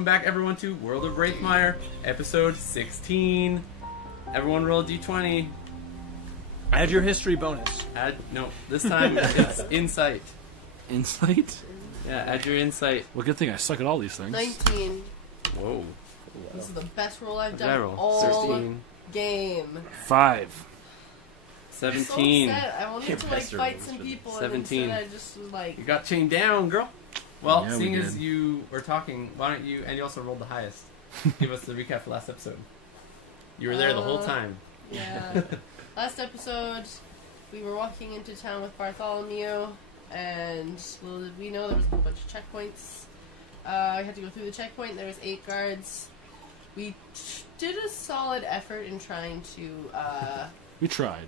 welcome back everyone to World of Raethmire, episode 16. Everyone roll a d20. Add your history bonus. No, this time it's insight. Insight? Yeah, add your insight. Well, good thing I suck at all these things. 19. Whoa. This is the best roll I've What did I done roll? all 13. game. 5. 17. I'm so sad. I wanted to like fight some people 17. and instead I just was like... You got chained down, girl. Well, Yeah, seeing we as did. you were talking, why don't you, and you also rolled the highest, give us the recap for last episode. You were there the whole time. Yeah. Last episode, we were walking into town with Bartholomew, and little did we know there was a whole bunch of checkpoints. We had to go through the checkpoint. There was 8 guards. We did a solid effort in trying to We tried.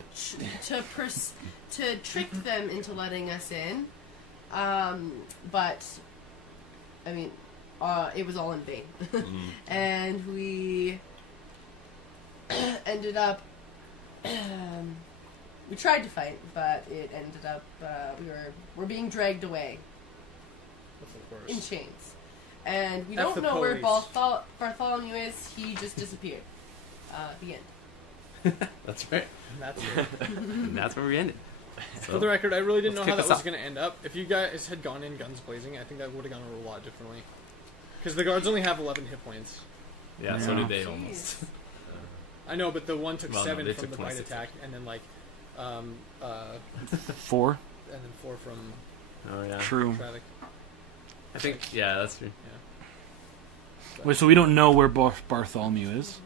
to trick them into letting us in, but I mean, it was all in vain. And we ended up. We tried to fight, but it ended up we're being dragged away in chains, and we don't know where Bartholomew is. He just disappeared. The end. That's right. That's it. And that's where we ended. For the record, I really didn't know Let's how kick that us was going to end up. If you guys had gone in guns blazing, I think that would have gone a lot differently. Because the guards only have 11 hit points. Yeah, so Yeah. did they Jeez. almost. I know, but the one took Well, no, 7 they from took the bite 26. attack, and then 4. and then 4 from Oh, yeah. True. Travok. I think, yeah, that's true. Wait, so we don't know where Bartholomew is?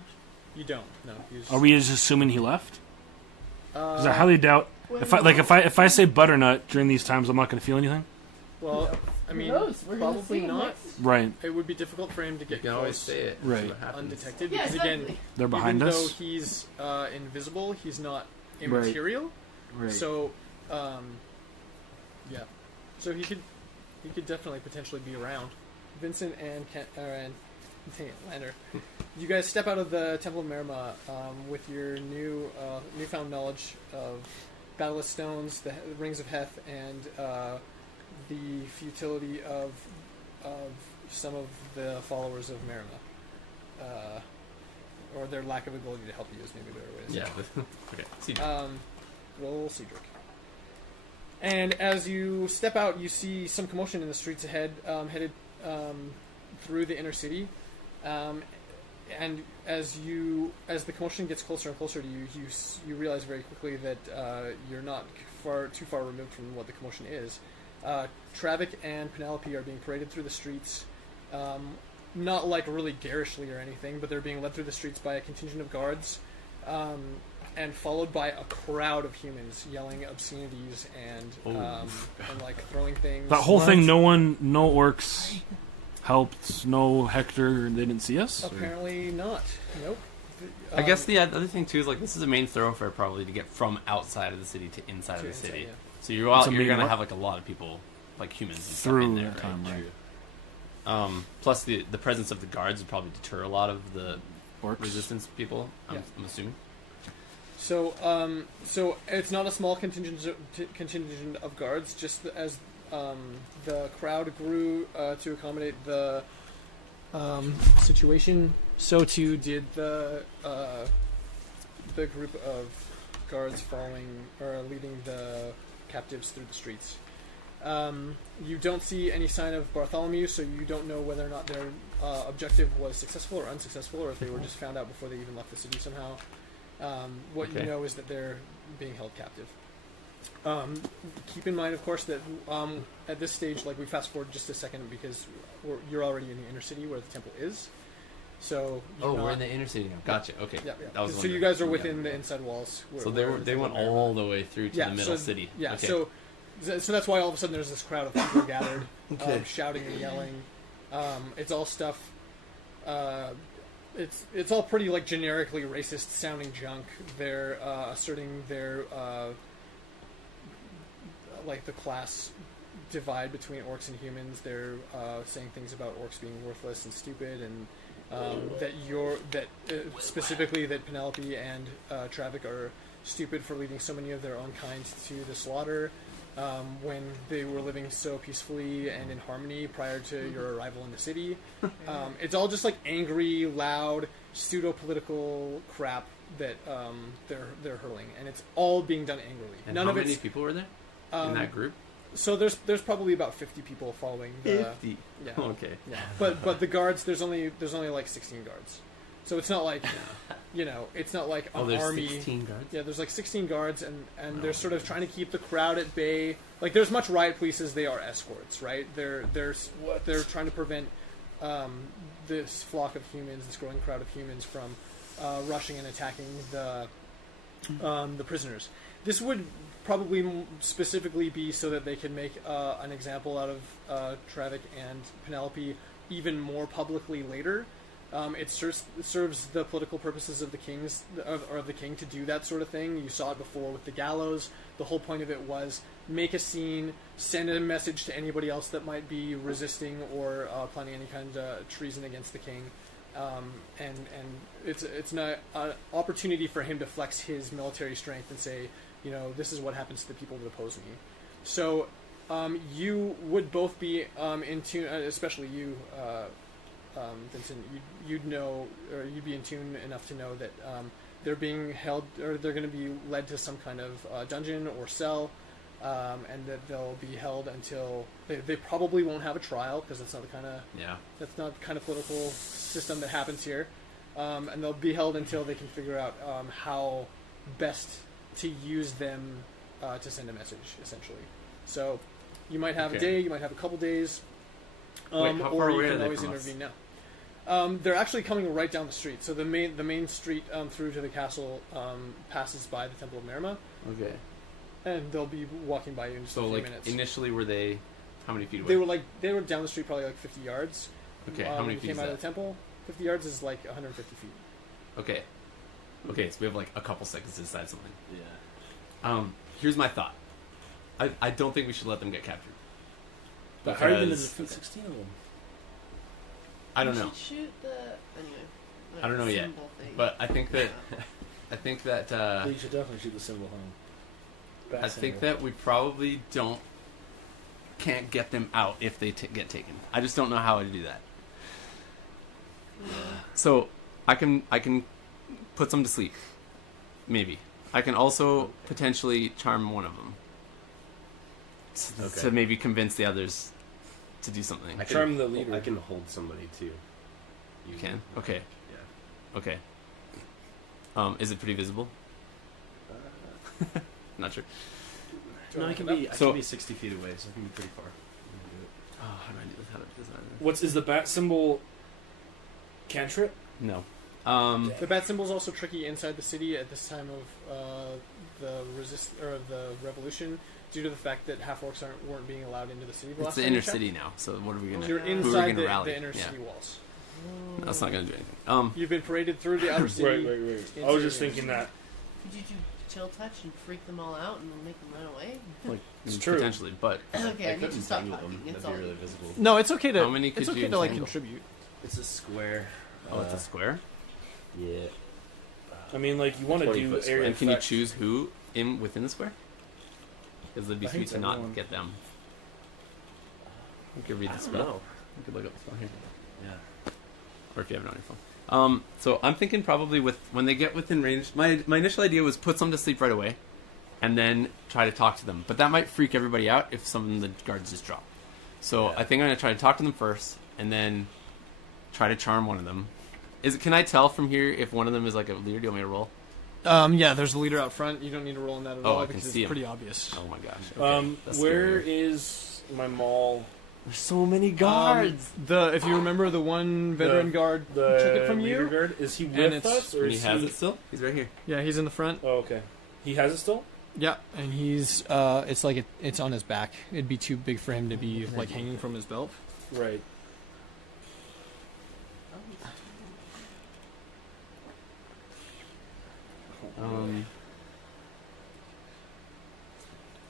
You don't. No. He's, Are we just assuming he left? Because I Uh, highly doubt. If I say butternut during these times, I'm not going to feel anything. well, I Who mean, knows? We're gonna probably see him not. next. Right. It would be difficult for him to You get can always close say it. Right. See what happens. undetected, Yeah, because exactly. again, They're behind even us. though he's invisible, he's not Right. immaterial. Right. So, yeah. So he could definitely potentially be around. Vincent and Lander, you guys step out of the Temple of Merima with your newfound knowledge of Battleless Stones, the Rings of Heth, and the futility of some of the followers of Merima, or their lack of ability to help you is maybe a better way to say it. Yeah. Okay. See. Roll Cedric. And as you step out, you see some commotion in the streets ahead, headed through the inner city. And as the commotion gets closer and closer to you, you realize very quickly that you're not too far removed from what the commotion is. Travok and Penelope are being paraded through the streets, not like really garishly or anything, but they're being led through the streets by a contingent of guards. And followed by a crowd of humans yelling obscenities and like throwing things. That whole thing, no orcs helped, no Hector, they didn't see us? Apparently not. Nope. I guess the other thing too is like this is a main thoroughfare probably to get from outside of the city to inside of the city. Yeah. So you're It's a going to main have like a lot of people, like humans, and stuff Through in there. that time, right. Plus the presence of the guards would probably deter a lot of the Orcs. resistance people. I'm assuming. So it's not a small contingent of guards. Just as the crowd grew to accommodate the situation, so too did the group of guards leading the captives through the streets. You don't see any sign of Bartholomew, so you don't know whether or not their objective was successful or unsuccessful, or if they were just found out before they even left the city somehow. What you know is that they're being held captive. Keep in mind, of course, that at this stage, like we fast forward just a second because you're already in the inner city where the temple is. So we're in the inner city now. Gotcha. Okay. Yeah. That was so you guys are within the inside walls. So they went all the way through to the middle city. Yeah. Okay. So that's why all of a sudden there's this crowd of people gathered, shouting and yelling. It's all stuff. It's all pretty like generically racist sounding junk. They're asserting their like the class divide between orcs and humans. They're saying things about orcs being worthless and stupid, and specifically that Penelope and Travok are stupid for leading so many of their own kind to the slaughter. when they were living so peacefully and in harmony prior to your arrival in the city. It's all just like angry, loud, pseudo-political crap that they're hurling, and it's all being done angrily. And None how of many it's people were there in that group? so there's probably about 50 people following the 50. yeah. Okay. Yeah, but the guards, there's only like 16 guards, so it's not like it's not like an there's army. 16 guards. Yeah, there's like 16 guards, and they're sort of trying to keep the crowd at bay. Like there's much riot police as they are escorts, right? They're trying to prevent this flock of humans, this growing crowd of humans, from rushing and attacking the prisoners. This would probably specifically be so that they can make an example out of Travok and Penelope even more publicly later. It serves the political purposes of the kings or of the king to do that sort of thing. You saw it before with the gallows. The whole point of it was make a scene, send a message to anybody else that might be resisting or planning any kind of treason against the king. And it's an opportunity for him to flex his military strength and say, this is what happens to the people that oppose me. So you would both be in tune, especially you, Vincent. You'd know, or you'd be in tune enough to know that they're being held, or they're going to be led to some kind of dungeon or cell, and that they'll be held until they probably won't have a trial, because that's not the kind of political system that happens here. And they'll be held until they can figure out how best to use them to send a message, essentially. So you might have a day, you might have a couple days, Wait, how or far you away can are they always from us? intervene now. They're actually coming right down the street. So the main street through to the castle passes by the Temple of Merima, Okay. and they'll be walking by you in just a So, few like, minutes. initially, were they how many feet away? They were down the street probably like 50 yards. Okay, how when many you feet came is out that? of the temple? 50 yards is like 150 feet. Okay. Okay, so we have like a couple seconds to decide something. Yeah. Here's my thought. I don't think we should let them get captured. But how are you going to Because- defeat 16 of them? I don't You know. should shoot the anyway. I don't know yet. symbol thing. But I think that Well, you should definitely shoot the symbol home. I think that we probably can't get them out if they get taken. I just don't know how to do that. So I can put some to sleep, maybe. I can also potentially charm one of them to maybe convince the others to do something. Charm the leader. I can hold somebody too. You can? Okay. Yeah. Okay. Is it pretty visible? Not sure. No, I can be 60 feet away, so I can be pretty far. Oh, how do I do this? How do I design this? Is the bat symbol cantrip? No. The bat symbol is also tricky inside the city at this time of the revolution, due to the fact that half orcs weren't being allowed into the city. It's the inner city now, so what are we gonna? You're who are we inside gonna rally? the inner Yeah. city walls. That's not gonna do anything. You've been paraded through the outer city. Right. I was just thinking that. Could you do chill touch and freak them all out and then make them run away? Like, It's true. potentially, but Okay, I need to couldn't stop dangle talking. them. It's That'd all be really visible. No, it's okay to. How many could it's okay you to like entangle? contribute. It's a square. oh, it's a square. Yeah. I mean, like, you want to 20 do foot square. area And can you effect. choose who within the square? Because it'd be I think sweet to not everyone. get them. You could read I the don't spell. know. You could look up the spell here, Yeah. or if you have it on your phone. So I'm thinking probably when they get within range. My initial idea was put some to sleep right away, and then try to talk to them. But that might freak everybody out if some of the guards just drop. So Yeah. I think I'm gonna try to talk to them first, and then try to charm one of them. Can I tell from here if one of them is like a leader? Do you want me to roll? Yeah, there's a leader out front. You don't need to roll on that at Oh, all I can because see it's him. pretty obvious. Oh my gosh. Okay. That's Where scary. is my mall? There's so many If you remember the one veteran guard who took it from leader you. guard? Is he And with it's- us, or And he is has it still. He's right here. Yeah, he's in the front. Oh, okay. He has it still. Yeah, and he's it's like it's on his back. It'd be too big for him to be like hanging from his belt. Right.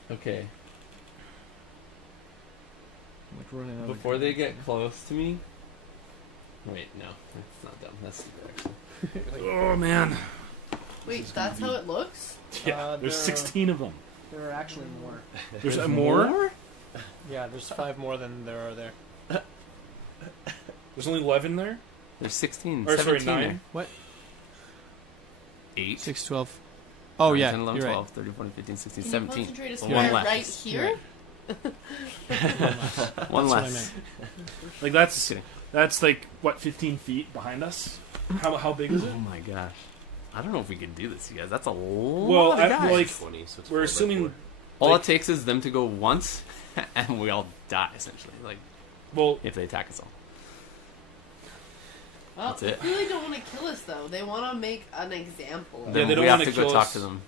Okay. Like running out Before they get close to me. Wait, no, that's not dumb. That's stupid, actually. Oh man. Wait, that's how it looks? Yeah. There's they're- 16 of them. There are actually more. There's more? Yeah, there's 5 more than there are there. There's only 11 there? There's 16, Or, 17 sorry, 9. there. What? 8. 6, 12. Oh, 9, yeah, 10, 11, you're 12, 13, 14, 15, 16, Can 17. you concentrate a One square less. right here? One That's what I less. meant. Like, Just kidding. that's like, what, 15 feet behind us? How big is it? Oh my gosh. I don't know if we can do this, you guys. That's a lot Well, of I- guys. like, 20, so it's we're 4 by assuming... 4. All like- it takes is them to go once, and we all die, essentially. Like, Well, if they attack us all. Well, That's it. they really don't want to kill us, though. They want to make an example. Yeah, Then they don't we have wanna to go kill talk us. to them.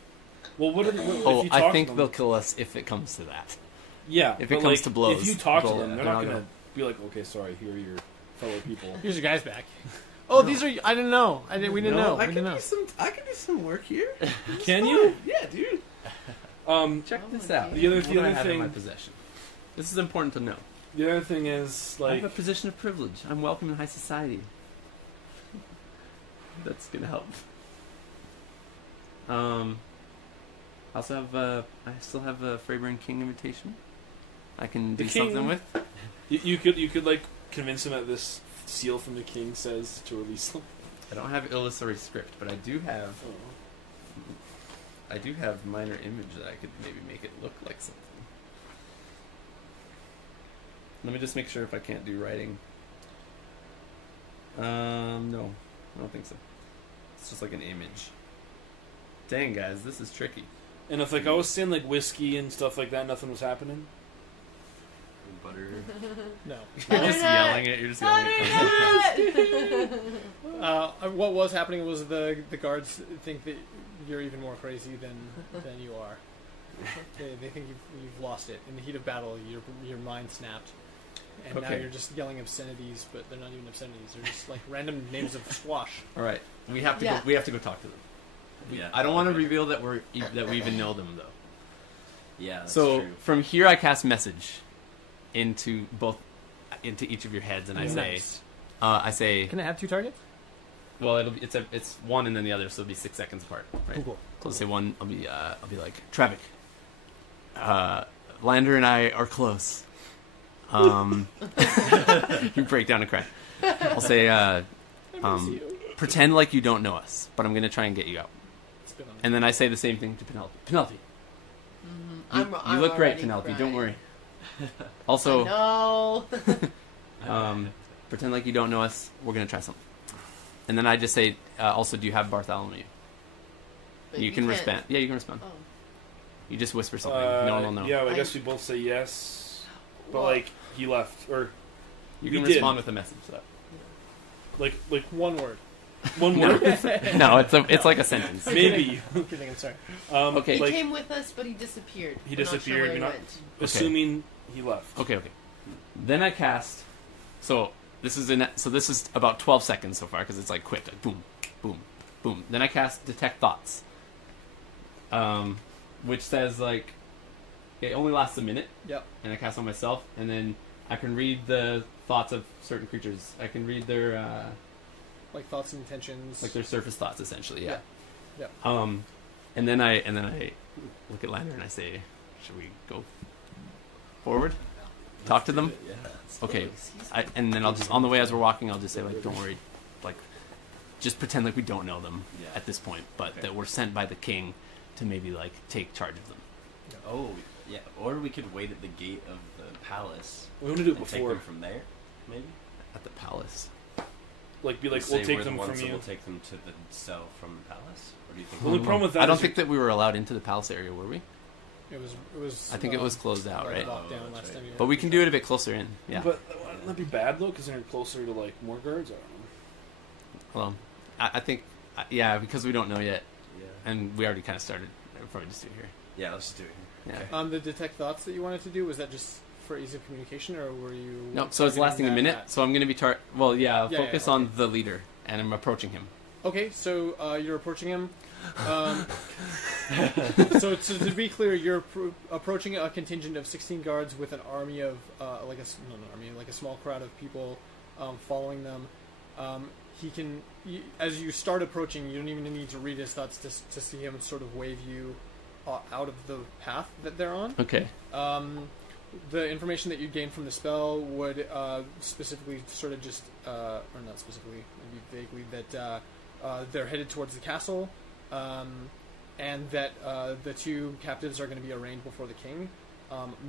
well, what, are the, what Oh, if you talk I think to them? they'll kill us if it comes to that. Yeah, if it but, comes like, to blows, if you talk to they'll- them, they're they're not not going to gonna- be like, okay, sorry, here are your fellow people. Here's your guys back. Oh, these are... I didn't know. We didn't know. I We can didn't know. do some. I can do some work here. Can you? Yeah, dude. Check Check this my out. God. The other- What the do I other have in my thing- possession. This is important to know. The other thing is, I like, have a position of privilege. I'm welcome in high society. That's gonna help. I also have. I still have a Freyburn King invitation. I can The do king- something with. you could like convince him that this seal from the king says to release them. I don't have illusory script, but I do have. I do have minor image that I could maybe make it look like something. Let me just make sure if I can't do writing. No, I don't think so. It's just like an image. Dang, guys, this is tricky. And if like I was saying like whiskey and stuff like that, nothing was happening. Butter. No. You're just yelling it. You're just yelling it. What was happening was the guards think that you're even more crazy than you are. They think you've lost it. In the heat of battle, your mind snapped. And now Okay. you're just yelling obscenities, but they're not even obscenities. They're just like random names of squash. All right, we have to Yeah. go. We have to go talk to them. Yeah. I don't want to reveal that we even know them though. Yeah, that's So true. from here, I cast message into each of your heads, and I Nice. say, Can I have 2 targets? well, it's one and then the other, so it'll be 6 seconds apart, right? Cool. So I'll say one. I'll be like Travok. Lander and I are close. You break down and cry. I'll say, pretend like you don't know us, but I'm gonna try and get you out. Spit on it. And then I say the same thing to Penelope. Penelope, you I'm look great, already Penelope. crying. Don't worry. Also, No. pretend like you don't know us. We're gonna try something. And then I just say, also, do you have Bartholomew? You can can't. respond. Yeah, you can respond. Oh. You just whisper something. No one will know. Yeah, I I- guess we both say yes, but Well- like he left or You we can did. respond with a message. So. like One word. one No, word. no, it's like a sentence. Maybe. I'm kidding, I'm sorry. Okay. He like came with us, but he disappeared. He We're not sure disappeared, where he you're not- went. assuming he left. Okay. Then I cast. So this is about 12 seconds so far because it's like quick, like boom, boom, boom. Then I cast Detect Thoughts, which says like it only lasts a minute. Yep. And I cast on myself, and then I can read the thoughts of certain creatures. I can read their Like thoughts and intentions. like their surface thoughts, essentially. Yeah. Yep. And then I look at Lander and I say, should we go forward? Talk to them? Yeah. Okay. And then I'll just, on the way as we're walking, I'll just say, like, don't worry. Like, just pretend like we don't know them Yeah. at this point, but that we're sent by the king to maybe, like, take charge of them. Oh, yeah. Or we could wait at the gate of the palace. We want to do it and take before. them from there, maybe. At the palace. Like be like, Say we'll take we're the them ones from that you. We'll take them to the cell from the palace. Or do you think? The only problem with that I don't is think that we were allowed into the palace area, were we? It was. I think it was closed out, like right? locked down Oh, that's last right. time you But we can do it a bit closer in. Yeah. But wouldn't that be bad though? Because then you're closer to like more guards. I don't know. Well, I think, yeah, because we don't know yet, Yeah. and we already kind of started. We'll probably just do it here. Yeah. Let's just do it here. Yeah. Okay. The detect thoughts that you wanted to do, was that just for ease of communication, or were you? No, so it's lasting a minute. So I'm going to be I'll Yeah, focus yeah, on okay. the leader, and I'm approaching him. Okay, so you're approaching him. So to be clear, you're approaching a contingent of 16 guards with an army of like a small crowd of people following them. As you start approaching, you don't even need to read his thoughts to see him sort of wave you out of the path that they're on. Okay. The information that you gain from the spell would specifically sort of just, or not specifically, maybe vaguely, that they're headed towards the castle, and that the two captives are going to be arraigned before the king,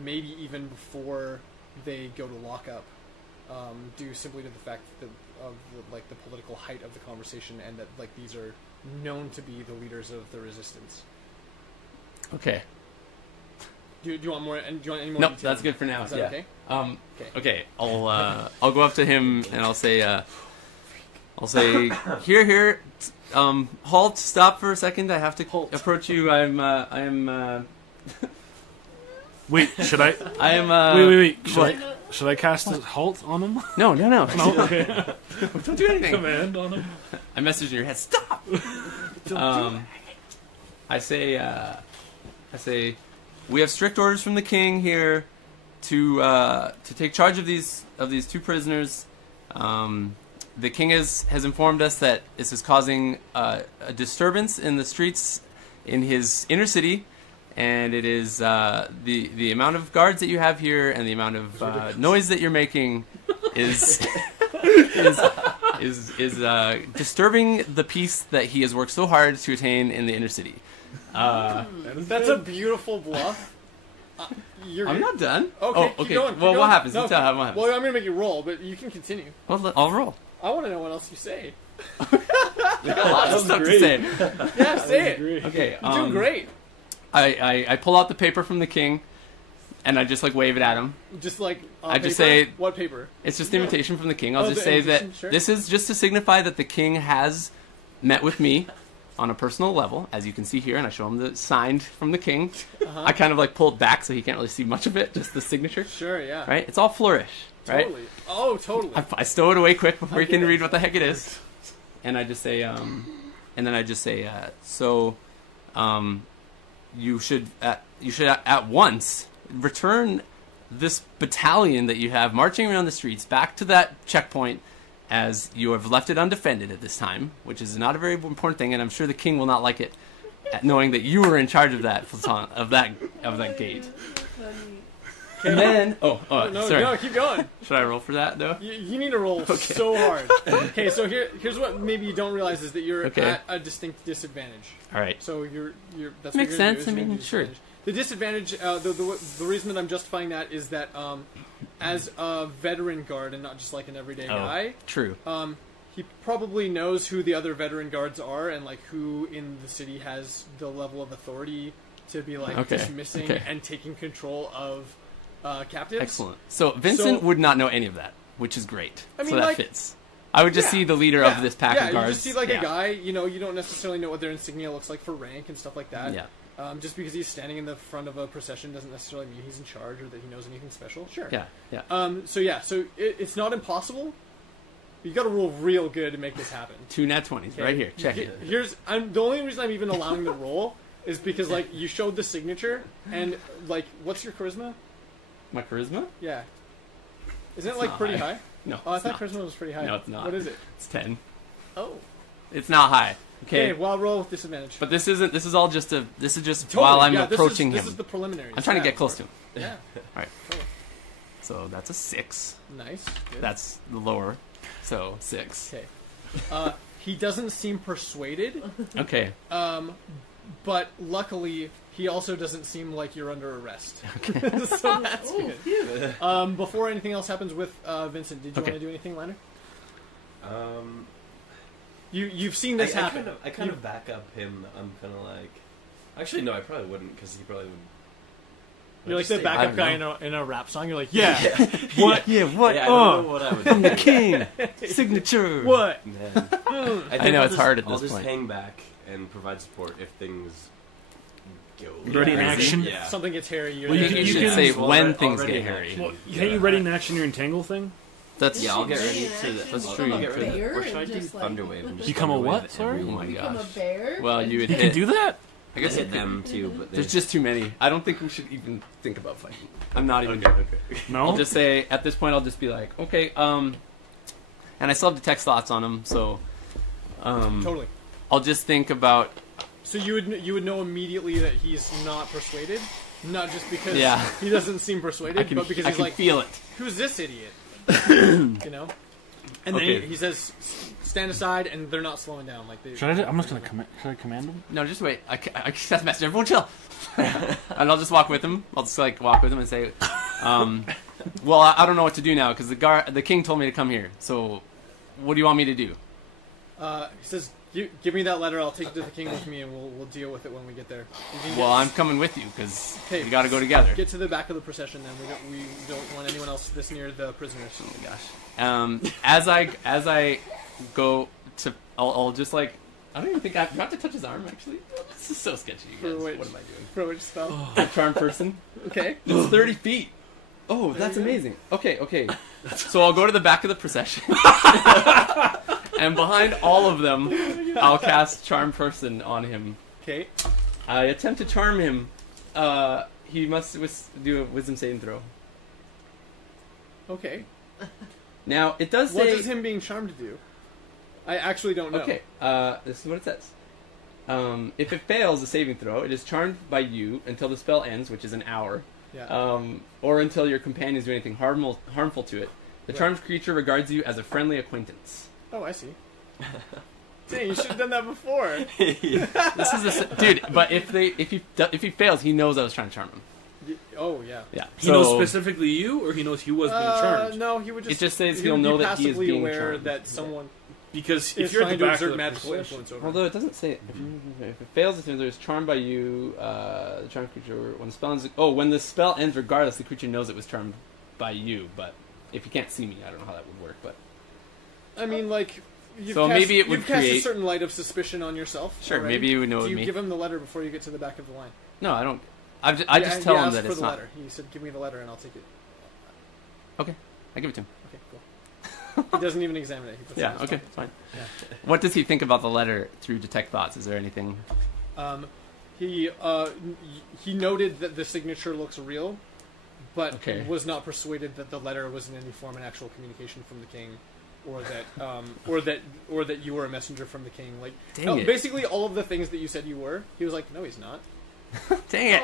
maybe even before they go to lockup, due simply to the fact that of the political height of the conversation, and that like these are known to be the leaders of the resistance. Okay. Do you want more? And do you want any more? Nope, detail? that's good for now. Is that Yeah. okay? Okay. I'll go up to him and I'll say, here, halt, stop for a second. I have to approach you. Wait, should I? I am. Wait. What? Should I cast a halt on him? No. No. Okay. Don't do anything. Command on him. I message in your head. Stop. I say, we have strict orders from the king here to take charge of these two prisoners. The king has informed us that this is causing a disturbance in the streets in his inner city, and it is the amount of guards that you have here and the amount of noise that you're making is disturbing the peace that he has worked so hard to attain in the inner city. That's a beautiful bluff. I'm not done. Okay, keep going. Well, what happens? No, Let's tell what happens. well, I'm going to make you roll, but you can continue. Well, I'll roll. I want to know what else you say. Lots of stuff to say. Yeah, say it. Okay, You're doing great. I pull out the paper from the king, and I just like wave it at him. Just like I just paper? say- what paper? It's just the invitation from the king. I'll Oh, just the say that invitation, sure. this is just to signify that the king has met with me on a personal level, as you can see here, and I show him the signed from the king. I kind of like pull it back so he can't really see much of it, just the signature. Sure, yeah. Right? It's all flourish, right? Totally. Oh, totally. I stow it away quick before you can get it. read what the heck it is, and I just say, you should at once return this battalion that you have marching around the streets back to that checkpoint, as you have left it undefended at this time, which is not a very important thing, and I'm sure the king will not like it, knowing that you were in charge of that of that gate. And then, sorry. No, keep going. Should I roll for that though? You need to roll so hard. Okay, so here's what maybe you don't realize is that you're at a distinct disadvantage. All right. So you're that's Makes what you're gonna sense. do, is I you're mean, gonna do sure. disadvantage. The disadvantage, the reason that I'm justifying that is that as a veteran guard and not just like an everyday guy, True. he probably knows who the other veteran guards are and like who in the city has the level of authority to be like dismissing and taking control of captives. Excellent. So Vincent So- would not know any of that, which is great. I mean, so that like- fits. I would just see the leader of this pack of guards. You just see like a guy, you don't necessarily know what their insignia looks like for rank and stuff like that. Yeah. Just because he's standing in the front of a procession doesn't necessarily mean he's in charge or that he knows anything special. Sure. Yeah. So it's not impossible. You got to roll real good to make this happen. 2 nat 20s right here. Check it. The only reason I'm even allowing the roll is because like you showed the signature and like what's your charisma? My charisma? Yeah. Isn't it It's like not pretty high. high? No. Oh, I it's thought not. charisma was pretty high. No, it's not. What is it? It's 10. Oh. It's not high. Okay. Okay, well, roll with disadvantage. But this isn't. This is all just a. This is just Totally, while I'm yeah, approaching this him. is the preliminaries. I'm trying to Yeah, get close to him. Yeah. All right. Totally. So that's a 6. Nice. Good. That's the lower. So 6. Okay. He doesn't seem persuaded, Okay. but luckily he also doesn't seem like you're under arrest. So that's Oh, good. phew. Before anything else happens with Vincent, did you Okay. want to do anything, Lander? You've seen this happen. I kind of back up him. I'm kind of like, actually no, I probably wouldn't because he probably would. You're like the I backup don't guy know. in a rap song. You're like, yeah, What? Yeah. What? Yeah, I don't know what I would From the do. king. Signature. what? Man. I know I'll it's hard at I'll this just point. hang back and provide support if things go. Ready in crazy. action? Yeah. Something gets hairy. You're Well, You, there. you you should can- say well, when already things in get hairy. action. Well, can't you ready in action your entangle thing? That's Yeah, I'll get Be ready an to action, the. That's become true, a you could. bear Or should I and do just, like, Thunderwave and just Become a Thunderwave what? at Sorry? everyone? Oh my become gosh. a bear. Well, you would You hit. can do that? I guess I hit them too, but there's just too many. I don't think we should even think about fighting. I'm not even. okay. No? I'll just say at this point I'll just be like, okay, and I still have detect thoughts on him, so Totally. I'll just think about So you would know immediately that he's not persuaded, not just because he doesn't seem persuaded, but because he's like, feel it. Who's this idiot? You know. And then Okay. he says, "Stand aside," and they're not slowing down. Like they, I'm just gonna should I command him? No, just wait. I that's a message. Everyone chill. And I'll just walk with him. I'll just like walk with him and say, well, I don't know what to do now because the king told me to come here. So, what do you want me to do? He says, "Give me that letter. I'll take it to the king with me, and we'll deal with it when we get there." Well, I'm coming with you because Hey, we got to go together. Get to the back of the procession, then. We don't want anyone else this near the prisoners. Oh my gosh. As I go to, I'll just like, I don't even think I have to touch his arm. Actually, this is so sketchy. You guys. What am I doing? For which spell? A charm person. Okay. It's 30 feet. Oh, that's amazing. Okay. So I'll go to the back of the procession. And behind all of them, I'll cast Charm Person on him. Okay. I attempt to charm him. He must do a wisdom saving throw. Okay. Now, it does say... What does him being charmed do? I actually don't know. Okay, this is what it says. If it fails the saving throw, it is charmed by you until the spell ends, which is an hour. Yeah. Or until your companions do anything harmful to it. The charmed creature regards you as a friendly acquaintance. Oh, I see. Dang, you should have done that before. This is dude. But if he fails, he knows I was trying to charm him. Oh, yeah. Yeah. He knows specifically you, or he knows he was being charmed? No, he would just... It just says he he'll would know be that he is passively being aware charmed. that someone Because is if you're at trying the to back exert of the magical procession, influence over him. Although it doesn't say if it fails, there's charmed by you. The charmed creature when the spell ends. Oh, when the spell ends, regardless, the creature knows it was charmed by you. But if you can't see me, I don't know how that would work. But I mean, like... Maybe it would you've cast a create- certain light of suspicion on yourself. Sure, already. maybe you would know Do with you me. give him the letter before you get to the back of the line? No, I don't. I just tell he him asked that for it's the not. letter. He said, "Give me the letter, and I'll take it." Okay, I give it to him. Okay, cool. He doesn't even examine it. He puts it in Yeah, his okay, pocket. fine. Yeah. What does he think about the letter through detect thoughts? Is there anything? He noted that the signature looks real, but Okay. was not persuaded that the letter was in any form an actual communication from the king, or that you were a messenger from the king. Like, Dang it. basically all of the things that you said you were. He was like, "No, he's not. Dang it!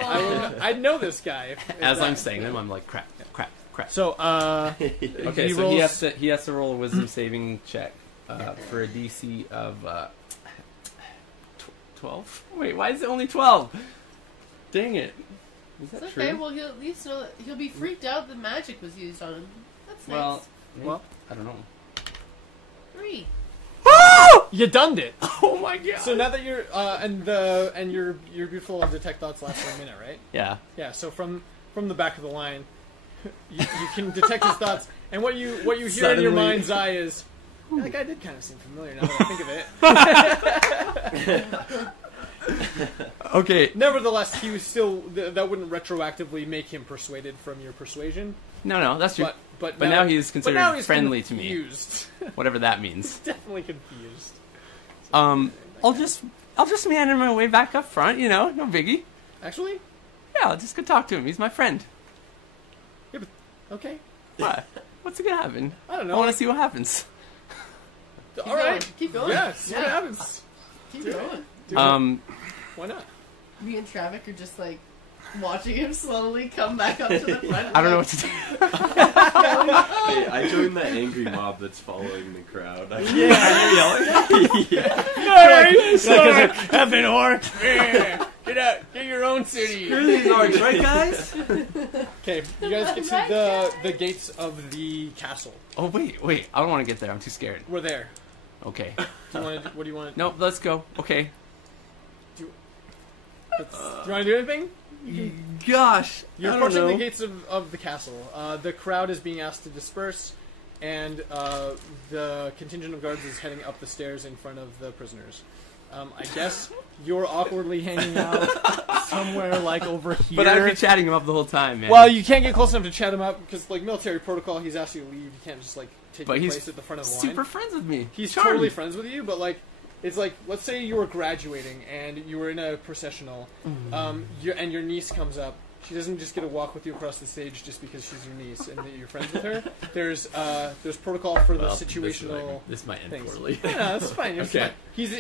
I know this guy." if As that- I'm saying them, I'm like crap. So, Okay, he so rolls- he has to roll a wisdom saving check for a DC of 12. Wait, why is it only 12? Dang it! Is that It's true? okay. Well, he'll at least know that he'll be freaked out that magic was used on him. That's nice. Well, Well. I don't know. 3. you done it. Oh my god! So now that you're and your beautiful detect thoughts last for a minute, right? Yeah. Yeah. So from the back of the line, you can detect his thoughts, and what you hear in your Suddenly- mind's eye is, that guy did kind of seem familiar now that I think of it. Okay. Nevertheless, he was still that wouldn't retroactively make him persuaded from your persuasion. No, that's true. But now he's considered now he's friendly to me. confused. Whatever that means. Definitely confused. I'll just meander my way back up front. You know, no biggie. Actually, Yeah, I'll just go talk to him. He's my friend. okay. What? What's gonna happen? I don't I know. want to see what happens. All right. Keep going. Yeah, see what happens. Keep Do it. going. Do it. Why not? Me and Travok are just like watching him slowly come back up to the front. I don't know what to do. Hey, I joined that angry mob that's following the crowd. Are you yelling? Sorry, effing orc. Get out. Get your own city. Screw these orcs, right, guys? Okay, you guys get to the gates of the castle. Oh wait. I don't want to get there. I'm too scared. We're there. Okay. Do you want to? What do you want? Nope. Let's go. Okay. Do you want to do anything? Gosh. You're I don't approaching the know. gates of the castle. The crowd is being asked to disperse, and the contingent of guards is heading up the stairs in front of the prisoners. I guess you're awkwardly hanging out somewhere like over here. But I've been chatting him up the whole time, man. Well, you can't get close enough to chat him up because, like, military protocol, he's asked you to leave. You can't just like take But your he's place at the front of the super line. friends with me. He's Charmed. totally friends with you, but like, it's like, let's say you were graduating and you were in a processional, and your niece comes up She doesn't just get to walk with you across the stage just because she's your niece and that you're friends with her. There's protocol for the situational. This might end things. poorly. Yeah, that's fine. It's Okay. fine.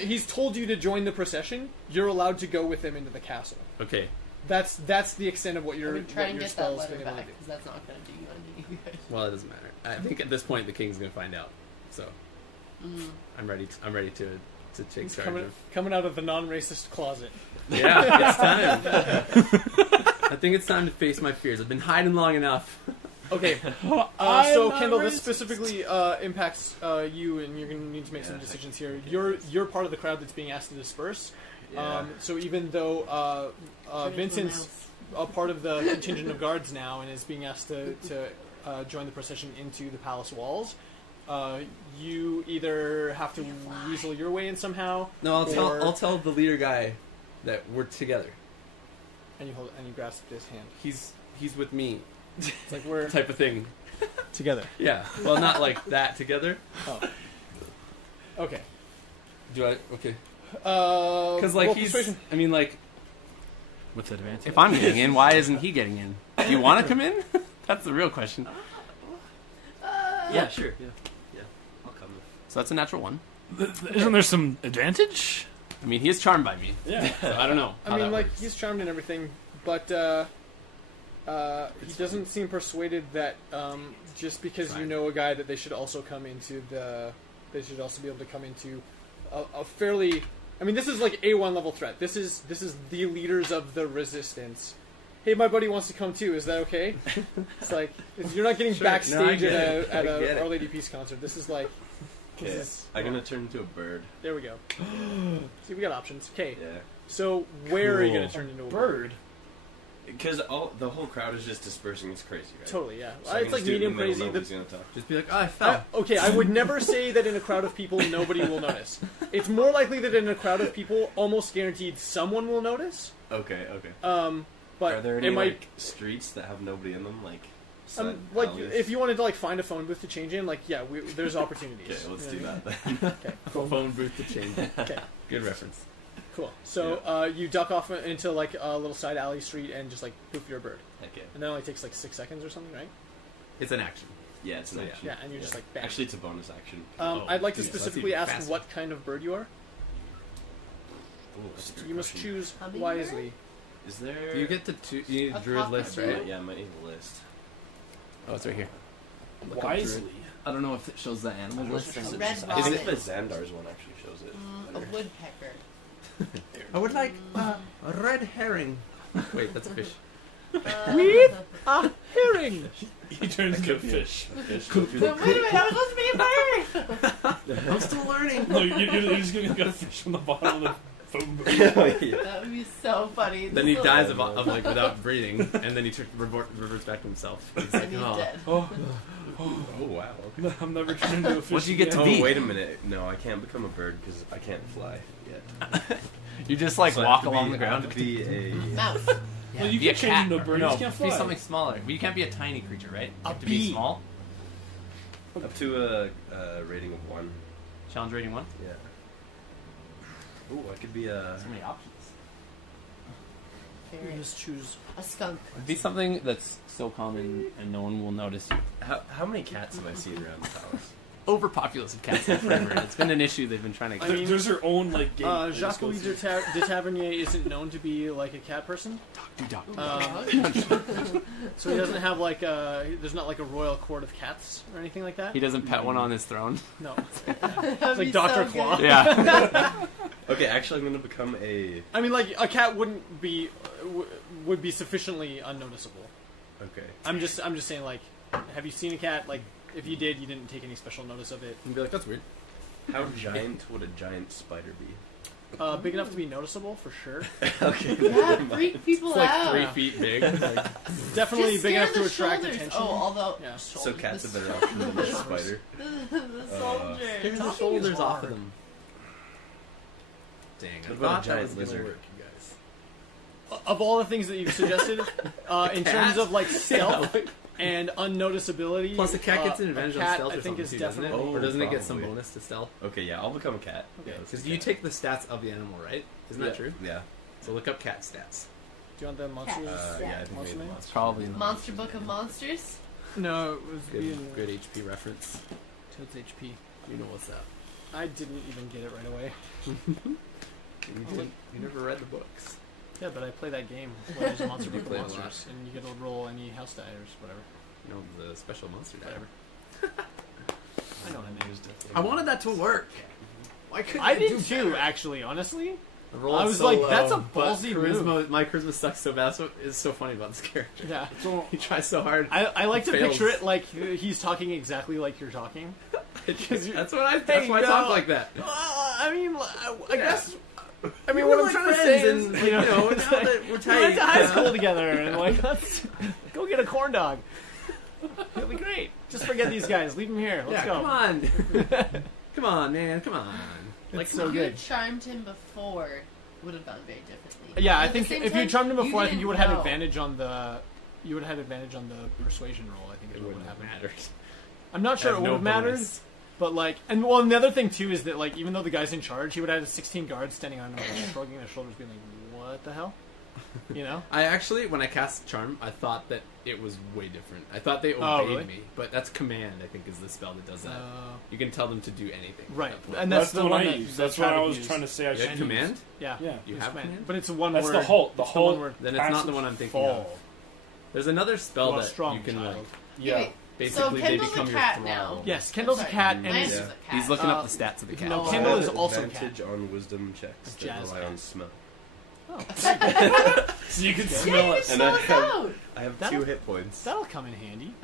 He's told you to join the procession. You're allowed to go with him into the castle. Okay. That's the extent of what your I'm trying to get that spell's letter been able to back do. because that's not going to do you any good. Well, it doesn't matter. I think at this point the king's gonna find out. So I'm ready. I'm ready to take He's charge of. coming out of the non-racist closet. Yeah, it's time. I think it's time to face my fears. I've been hiding long enough. Okay. I'm So not Kendall, this racist. specifically impacts you, and you're going to need to make some decisions here. You're part of the crowd that's being asked to disperse. Yeah. So even though Vincent's a part of the contingent of guards now and is being asked to join the procession into the palace walls, you either have to weasel your way in somehow. No, or- I'll tell the leader guy that we're together. And you grasp his hand. He's with me, It's like we're type of thing. together. Yeah. Well, not like that together. Oh. Okay. Do I? Okay. Because Because he's. I mean, like, With advantage. if I'm getting in, why isn't he getting in? Do you want to come in? That's the real question. Yeah, sure. Yeah, I'll come. So that's a natural one. Isn't there some advantage? I mean, he is charmed by me. Yeah. So I don't know. I how mean, that like works. he's charmed and everything, but he doesn't seem persuaded that just because you Fine. know a guy that they should also come into they should also be able to come into a fairly. I mean, this is like A1 level threat. This is the leaders of the resistance. Hey, my buddy wants to come too. Is that okay? It's like you're not getting Sure. backstage No, I get it. at I get a it. Our Lady Peace concert. This is like. Okay, I'm gonna turn into a bird. There we go. See, we got options. Okay, Yeah, so where are you Cool. going to turn into a Bird. because the whole crowd is just dispersing. It's crazy, right? Totally, yeah. So I'm It's gonna like do it in medium the middle, crazy. nobody's gonna talk. Just be like, oh, I fell. Okay, I would never say that in a crowd of people nobody will notice. It's more likely that in a crowd of people, almost guaranteed someone will notice. Okay. But Are there it any might. like streets that have nobody in them? Like, side Like alleys? if you wanted to like find a phone booth to change in, like yeah, there's opportunities. Okay, let's You do know what that I mean? then. Okay, Phone booth to change. I mean? Okay, Good reference. cool. So you duck off into like a little side alley street and just like poof your bird, Okay. and that only takes like 6 seconds or something, right? It's an action. Yeah, it's an So, yeah. action. Yeah, and you're just like bam. Actually, it's a bonus action. I'd like to dude, that's specifically even ask faster. what kind of bird you are. Ooh, that's a good You must question. choose Hummingbird? wisely. Is there? Do you get to you need A a druid cockatoo? list, right? Yeah, I might need a list. Oh, it's right here. Look up Wisely. druid. I don't know if it shows the animal list. A or red something. I think robin. the Xandar's one actually shows it. A woodpecker. I would like a red herring. Wait, that's a fish. With a herring. He turns into a fish. Wait a minute, I was supposed to be a bird! I'm still learning. No, you're just gonna get a fish from the bottom of the phone booth. Yeah. That would be so funny. Then he This dies little- of like without breathing, and then he reverts back to himself. He's like, And he's oh. dead. Oh, Oh wow. I'm never turning into a fish. What do you get to again. be? Oh wait a minute. No, I can't become a bird because I can't fly yet. You just like So I walk have to along be- the I have ground. to be a. Mouse. Yeah, Well, you be a can change cat. into a bird, you No, just can't be fly. something smaller. Well, you can't be a tiny creature, right? You have to bee. be small. Up to a rating of 1. Challenge rating 1. Yeah. Ooh, I could be a. So many options. You Ferret. just choose. A skunk. Be something that's so common and no one will notice you. How many cats have I seen around the palace? Overpopulous of cats in forever. It's been an issue they've been trying to. I mean, There's her own like gate. that just Jacques goes Louis through. de Tavernier isn't known to be like a cat person, so he doesn't have like there's not like a royal court of cats or anything like that. He doesn't pet one on his throne. No, That'd it's like be Dr. so Claw. good. Yeah. Okay, actually, I'm gonna become a. I mean like a cat wouldn't be would be sufficiently unnoticeable. Okay. I'm just saying like, have you seen a cat? Like, if you did, you didn't take any special notice of it. And be like, that's weird. How giant would a giant spider be? Big enough to be noticeable for sure. Okay. Yeah, freak people It's like out. 3 feet big. Like, Definitely Just big scare enough to the attract shoulders. attention. Oh, although Yeah. So cats the a better option than a spider. The soldiers. Tear the Talking shoulders is off hard. of them. Dang, I What about a thought that giant was gonna lizard? work, you guys. Of all the things that you've suggested, in terms of like stealth and unnoticeability, Plus, a cat gets an a advantage on cat, stealth I or think something is too, doesn't it? definitely. Or doesn't it get some Probably. bonus to stealth? Okay, yeah, I'll become a cat. Okay. Yeah, let's Because do you cat. take the stats of the animal, right? Isn't that true? Yeah. So look up cat stats. you want the monsters? Cats. Yeah, I think we Monster have Man? monster. Probably in the Monster Book of Monsters. No, it was being good HP reference. Toad's HP. You know what's up. I didn't even get it right away. You never read the books. Yeah, but I play that game where there's a monster You book of play it a lot. monsters, and you get to roll any house die or whatever. You know the special monster die. Whatever. I know what I mean. I wanted that to work. Why couldn't I it do did too, better? actually. Honestly, The roll I is was so like, low, that's a but ballsy charisma. My charisma sucks so bad. So it's so funny about this character. yeah. He tries so hard. I like to Fails. picture it like he's talking exactly like you're talking. That's why I no. talk like that. I mean, I guess. I mean, We're what I'm like trying to friends say is, and, you know, now it's that like, we're we tight, went to high yeah. school together, and like, let's go get a corn dog. It'll be great. Just forget these guys. Leave them here. Let's Yeah, go. come on. Come on, man. Come on. Like, If so you good. had charmed him before, would have gone very differently. Yeah, But I at the think same if you time, charmed him before, I think you would have had didn't know. advantage on the. You would have had advantage on the persuasion roll. I think It is what wouldn't would have happen. mattered. I'm not sure I it have would no have mattered, bonus. but like, and well, and the other thing too is that like, even though the guy's in charge, he would have had 16 guards standing on him, like, shrugging their shoulders, being like, "What the hell?" You know? I actually, when I cast Charm, I thought that it was way different. I thought they obeyed Oh, really? me, but that's Command. I think is the spell that does that. You can tell them to do anything. Right, at that point. and That's that's the one I that- use. that That's what I Travok was used. trying to say. I You have should Command. use. Yeah, Yeah. You it's have command. Command? But it's a one That's word. the whole. The it's whole. one word. Then it's not the one I'm thinking of. Fall. There's another spell Well, that strong you can child. like. Yeah. Wait, Basically, so they Kendall's become a your cat thrall. now. Yes, Kendall's a Sorry, cat, and Lance he's is a cat. He's looking up Uh, the stats of the cat. no, Oh. Kendall I is have also advantage cat. on wisdom checks that Jazz rely cat. on smell. So you can Yeah, smell you it. smell us out. I have That'll- 2 hit points. That'll come in handy.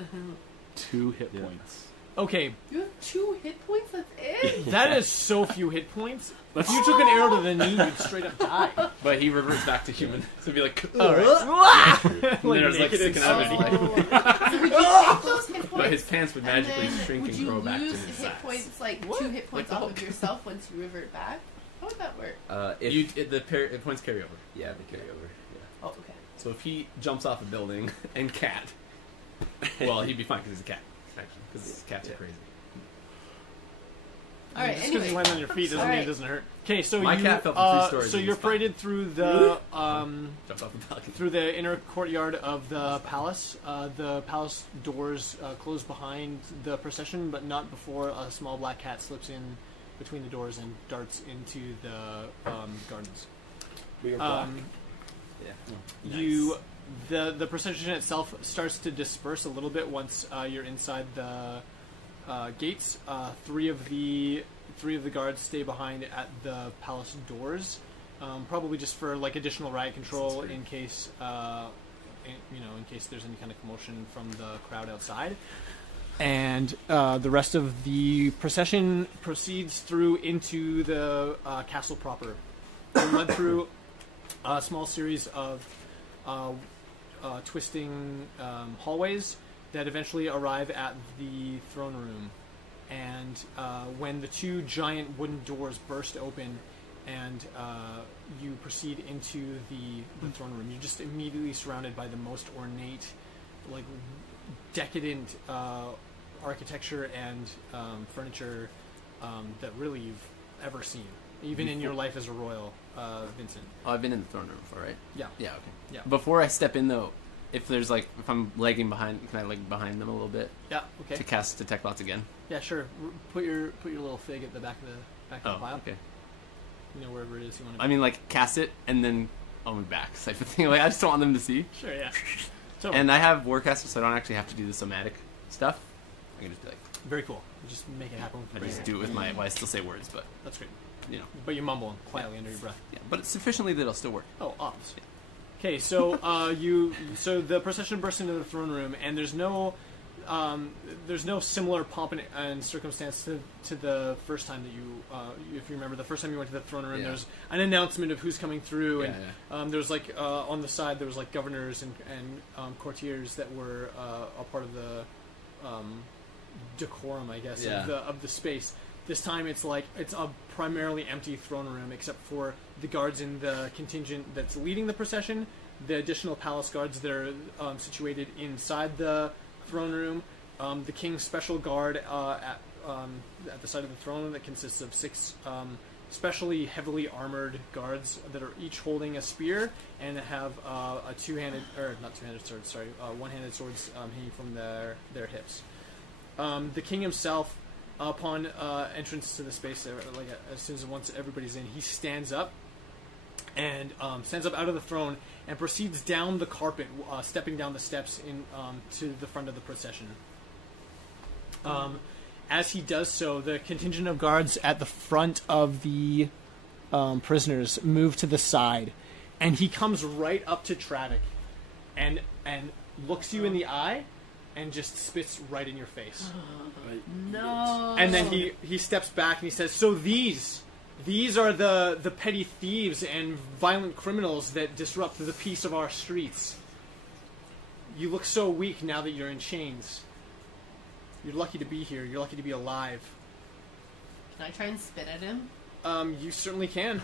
2 hit Yeah. points. Okay, You have 2 hit points. That's it. that is so few hit points. If you took an arrow to the knee, you'd straight up die. But he reverts back to human. So it'd be like, All right. and there's like naked sticking and out of his leg. So would you take those hit But his points? pants would And magically then shrink would and you grow back to lose his hit size. points, like What? 2 hit points Like the off of Hulk. yourself once you revert back? How would that work? If, The points carry over. yeah, they carry over. Yeah. Oh, okay. So if he jumps off a building and cat, well, he'd be fine because he's a cat. Actually, because cats are crazy. All right. Just because you Anyway, land on your feet doesn't mean Alright. it doesn't hurt. Okay, so My you cat fell from 3 stories so and you're he's fine. paraded through the Jumps off the balcony. through the inner courtyard of the palace. The palace doors close behind the procession, but not before a small black cat slips in between the doors and darts into the gardens. We are black. Yeah. You the procession itself starts to disperse a little bit once you're inside the gates. Three of the guards stay behind at the palace doors, probably just for like additional riot control in case in case there's any kind of commotion from the crowd outside. And the rest of the procession proceeds through into the castle proper. We went through a small series of twisting hallways that eventually arrive at the throne room. And when the 2 giant wooden doors burst open and you proceed into the throne room, you're just immediately surrounded by the most ornate, like decadent architecture and furniture that really you've ever seen, even in your life as a royal, Vincent. Oh, I've been in the throne room before, right? Yeah. Yeah. Okay. Yeah. Before I step in, though, if I'm lagging behind, can I lag behind them a little bit Yeah. Okay. to cast Detect Lots again? Yeah. Sure. Put your little fig at the back of the Oh, pile. okay. You know, wherever it is you want to. I mean, like cast it and then on my back type of thing. Like I just don't want them to see. Sure. Yeah. So And I have Warcaster, so I don't actually have to do the somatic stuff. I can just be like, very cool. Just make it happen. I just do it with my. Well, I still say words, but That's great. you know, But you mumble quietly under your breath. yeah. But it's sufficiently that it'll still work. Oh, obs. Okay, so so the procession bursts into the throne room, and there's no similar pomp and circumstance to the first time that you, if you remember, the first time you went to the throne room. Yeah. There's an announcement of who's coming through, Yeah, and there's like on the side there was like governors and courtiers that were a part of the decorum, I guess, Yeah. of the space. This time it's a primarily empty throne room except for the guards in the contingent that's leading the procession, the additional palace guards that are situated inside the throne room, the king's special guard at the side of the throne that consists of especially heavily armored guards that are each holding a spear and have a one-handed swords hanging from their hips. The king himself, upon entrance to the space, as soon as once everybody's in, he stands up and stands up out of the throne and proceeds down the carpet, stepping down the steps to the front of the procession. As he does so, the contingent of guards at the front of the prisoners move to the side, and he comes right up to Travok and looks you in the eye and just spits right in your face. No. And then he steps back and he says, "So these are the petty thieves and violent criminals that disrupt the peace of our streets. You look so weak now that you're in chains. You're lucky to be here. You're lucky to be alive." Can I try and spit at him? You certainly can.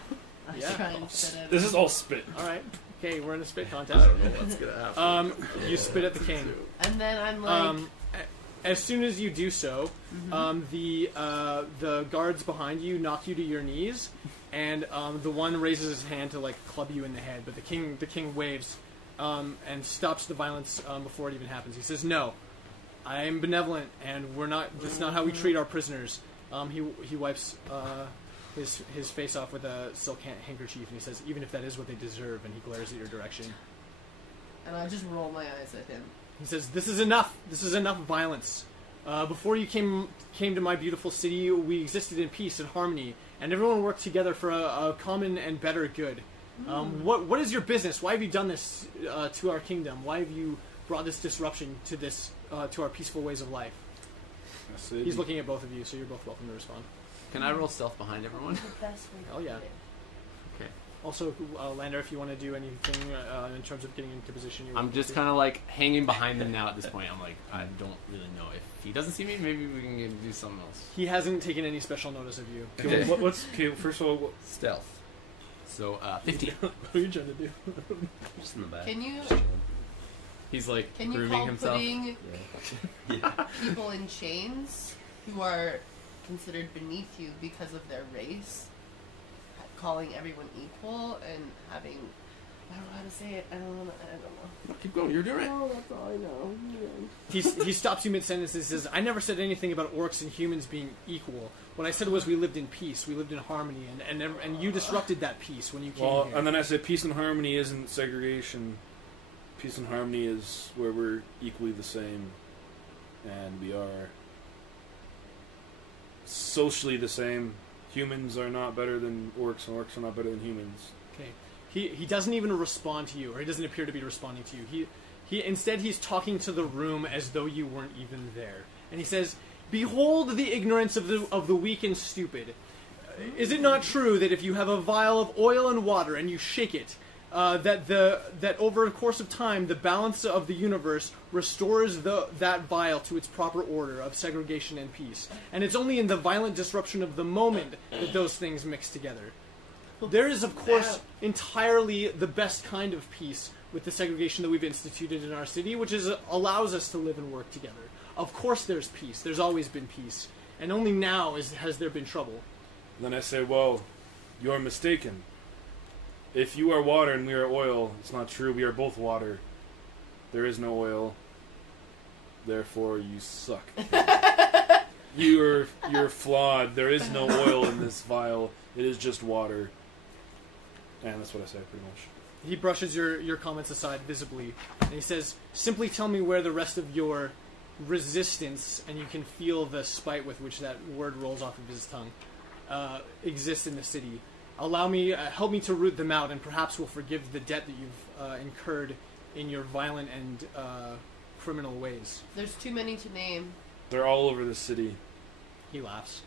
I Yeah. try and spit at him. This is all spit. All right. Okay, we're in a spit I contest. don't know what's gonna happen. You spit at the king. And then I'm like, As soon as you do so, the guards behind you knock you to your knees, and the one raises his hand to club you in the head. But the king waves and stops the violence before it even happens. He says, "No, I am benevolent, and we're not. That's not how we treat our prisoners." He wipes his face off with a silk handkerchief, and he says, "Even if that is what they deserve," and he glares at your direction. and I just roll my eyes at him. He says, "This is enough. This is enough violence. Before you came to my beautiful city, we existed in peace and harmony, and everyone worked together for a common and better good. What is your business? Why have you done this to our kingdom? Why have you brought this disruption to our peaceful ways of life?" He's looking at both of you, so you're both welcome to respond. Can I roll stealth behind everyone? The best way to Hell yeah. do it. Okay. Also, Lander, if you want to do anything in terms of getting into position, you're I'm welcome just to. kind of hanging behind them now at this point. I'm like, I don't really know. If he doesn't see me, maybe we can do something else. He hasn't taken any special notice of you. Okay. Okay, first of all, what, Stealth. So, 50. What are you trying to do? Just in the back. Can you He's can you grooming call himself. putting Yeah. people in chains who are considered beneath you because of their race, calling everyone equal and having, I don't know how to say it. I don't know. Keep going. You're doing it. Oh, that's all I know. He stops you mid-sentence and says, "I never said anything about orcs and humans being equal. What I said was we lived in peace, we lived in harmony, and you disrupted that peace when you came well, here." and then I said peace and harmony isn't segregation. Peace and harmony is where we're equally the same, and we are socially the same. Humans are not better than orcs, and orcs are not better than humans. Okay. He doesn't even respond to you, or he doesn't appear to be responding to you. Instead he's talking to the room as though you weren't even there. And he says, "Behold the ignorance of the weak and stupid. Is it not true that if you have a vial of oil and water and you shake it, that over a course of time the balance of the universe restores that vial to its proper order of segregation and peace? And it's only in the violent disruption of the moment that those things mix together. There is, of course, entirely the best kind of peace with the segregation that we've instituted in our city, which allows us to live and work together. Of course there's peace. There's always been peace. And only now has there been trouble." Then I said, well, you're mistaken. If you are water and we are oil, it's not true. We are both water. There is no oil. Therefore, you suck. You're flawed. There is no oil in this vial. It is just water. And that's what I say, pretty much. He brushes your comments aside visibly, and he says, "Simply tell me where the rest of your resistance," and you can feel the spite with which that word rolls off of his tongue, exists in the city. "Help me to root them out, and perhaps we'll forgive the debt that you've incurred in your violent and criminal ways." There's too many to name. They're all over the city. He laughs.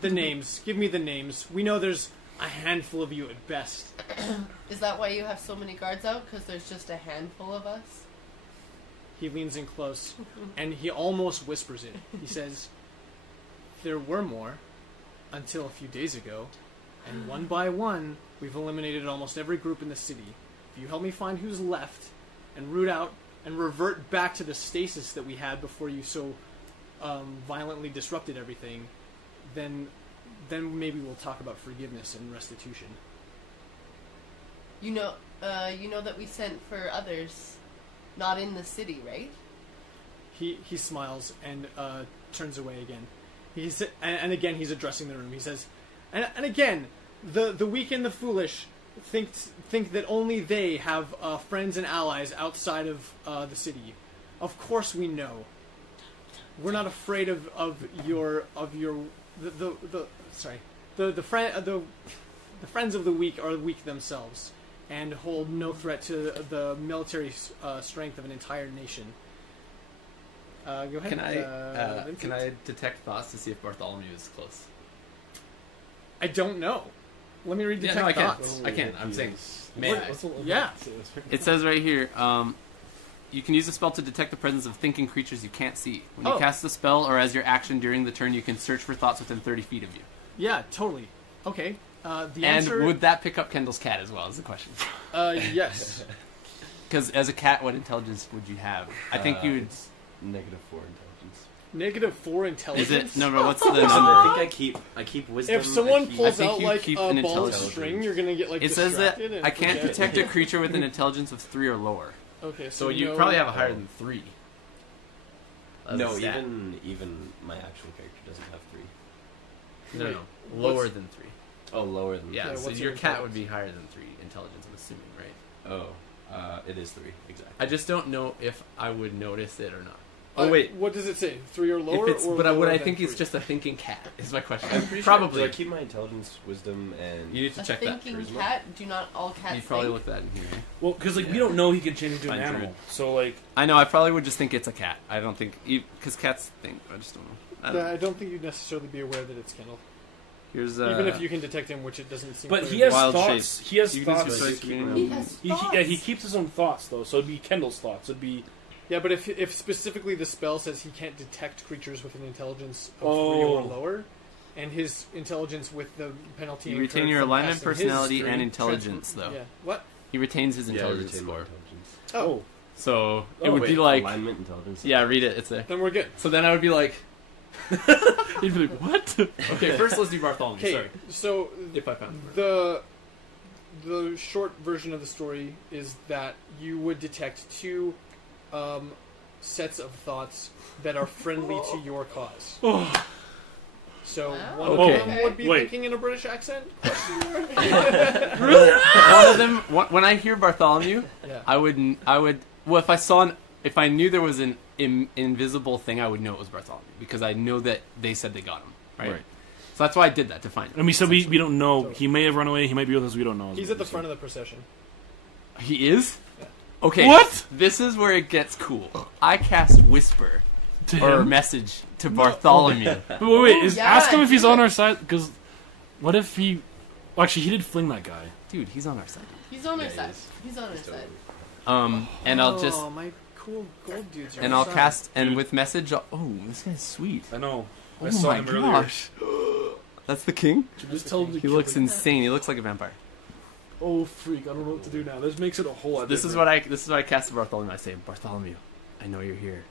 "The names. Give me the names. We know there's a handful of you at best." Is that why you have so many guards out? Because there's just a handful of us? He leans in close, and he almost whispers it. He says, "There were more, until a few days ago, and one by one, we've eliminated almost every group in the city. If you help me find who's left, and root out, and revert back to the stasis that we had before you so violently disrupted everything, then then maybe we'll talk about forgiveness and restitution. You know that we sent for others, not in the city, right? He smiles and turns away again. And again he's addressing the room. He says, and again, the weak and the foolish think that only they have friends and allies outside of the city. Of course we know. We're not afraid of the friends of the weak are weak themselves and hold no threat to the military strength of an entire nation. Go ahead. Can I detect thoughts to see if Bartholomew is close? I don't know. Let me read detect I can. thoughts. I can. I'm saying. May I? Yeah. It says right here, you can use the spell to detect the presence of thinking creatures you can't see. When you cast the spell or as your action during the turn, you can search for thoughts within 30 feet of you. Yeah, totally. Okay. The and answer... would that pick up Kendall's cat as well, is the question. Yes. Because as a cat, what intelligence would you have? I think you would... -4 -4 intelligence? Is it? No, but what's the number? I think I keep wisdom. If someone pulls I out think you like keep a an ball of intelligence. string, you're gonna get like It says that distracted and I can't forget. detect a creature with an intelligence of 3 or lower. Okay, So you probably have a higher than 3. No, even my actual character doesn't have 3. No, lower than 3. Oh, lower than Yeah, 3. so your cat would be higher than 3 intelligence, I'm assuming, right? Oh, it is 3, exactly. I just don't know if I would notice it or not. Oh wait, what does it say? 3 or lower? If it's, or but lower would I than think 3? it's just a thinking cat? Is my question. Probably. Probably. Do I keep my intelligence, wisdom, and... You need to A check that. thinking charisma? cat? Do not all cats You probably think? look that in here. Well, because we don't know he can change into an Fine, animal. true. So like, I know. I probably would just think it's a cat. I don't think because cats think. I just don't know. I don't think you'd necessarily be aware that it's Kendall. Here's Even if you can detect him, which it doesn't seem but clear he to has you. Wild thoughts. shapes. He has You can thoughts. just He has He, thoughts. yeah, he keeps his own thoughts though. So it'd be Kendall's thoughts. It'd be Yeah, but if specifically the spell says he can't detect creatures with an intelligence of 3 or lower, and his intelligence with the penalty... You retain incurred your from alignment, casting his personality, string and intelligence, transfer- though. Yeah. What? He retains his Yeah, I intelligence retain my score. intelligence. So it Oh, would wait, be like, Alignment, intelligence. yeah, read it. It's there. Then we're good. So then I would be like, You'd be like, what? okay, first let's do Bartholomew. Okay, Sorry, so if I found the short version of the story is that you would detect 2 sets of thoughts that are friendly to your cause. So one of Okay. them would be Wait. thinking in a British accent. one of them. When I hear Bartholomew, Yeah. I would. Well, if I knew there was an invisible thing, I would know it was Bartholomew because I know that they said they got him. Right. Right. So that's why I did that to find him. And we said we don't know. He may have run away. He might be with us. We don't know. He's at the front of the procession. He is. Yeah. Okay. What? This is where it gets cool. I cast Whisper to or him. message to Bartholomew. But wait, Yeah, ask him if he's do on it. our side. Because what if he? Well, actually, he did fling that guy. Dude, he's on our side. He's on our Yeah, he side. is. He's on our side. And I'll just Oh, my cool gold dudes. Are and I'll inside. cast and Dude. with message. Oh, this guy's sweet. I know. I Oh saw my him earlier. gosh. That's the king. Just tell him to He kill looks him. insane. He looks like a vampire. Oh freak! I don't know what to do now. This makes it a whole lot. This is what I cast to Bartholomew. I say, Bartholomew, I know you're here.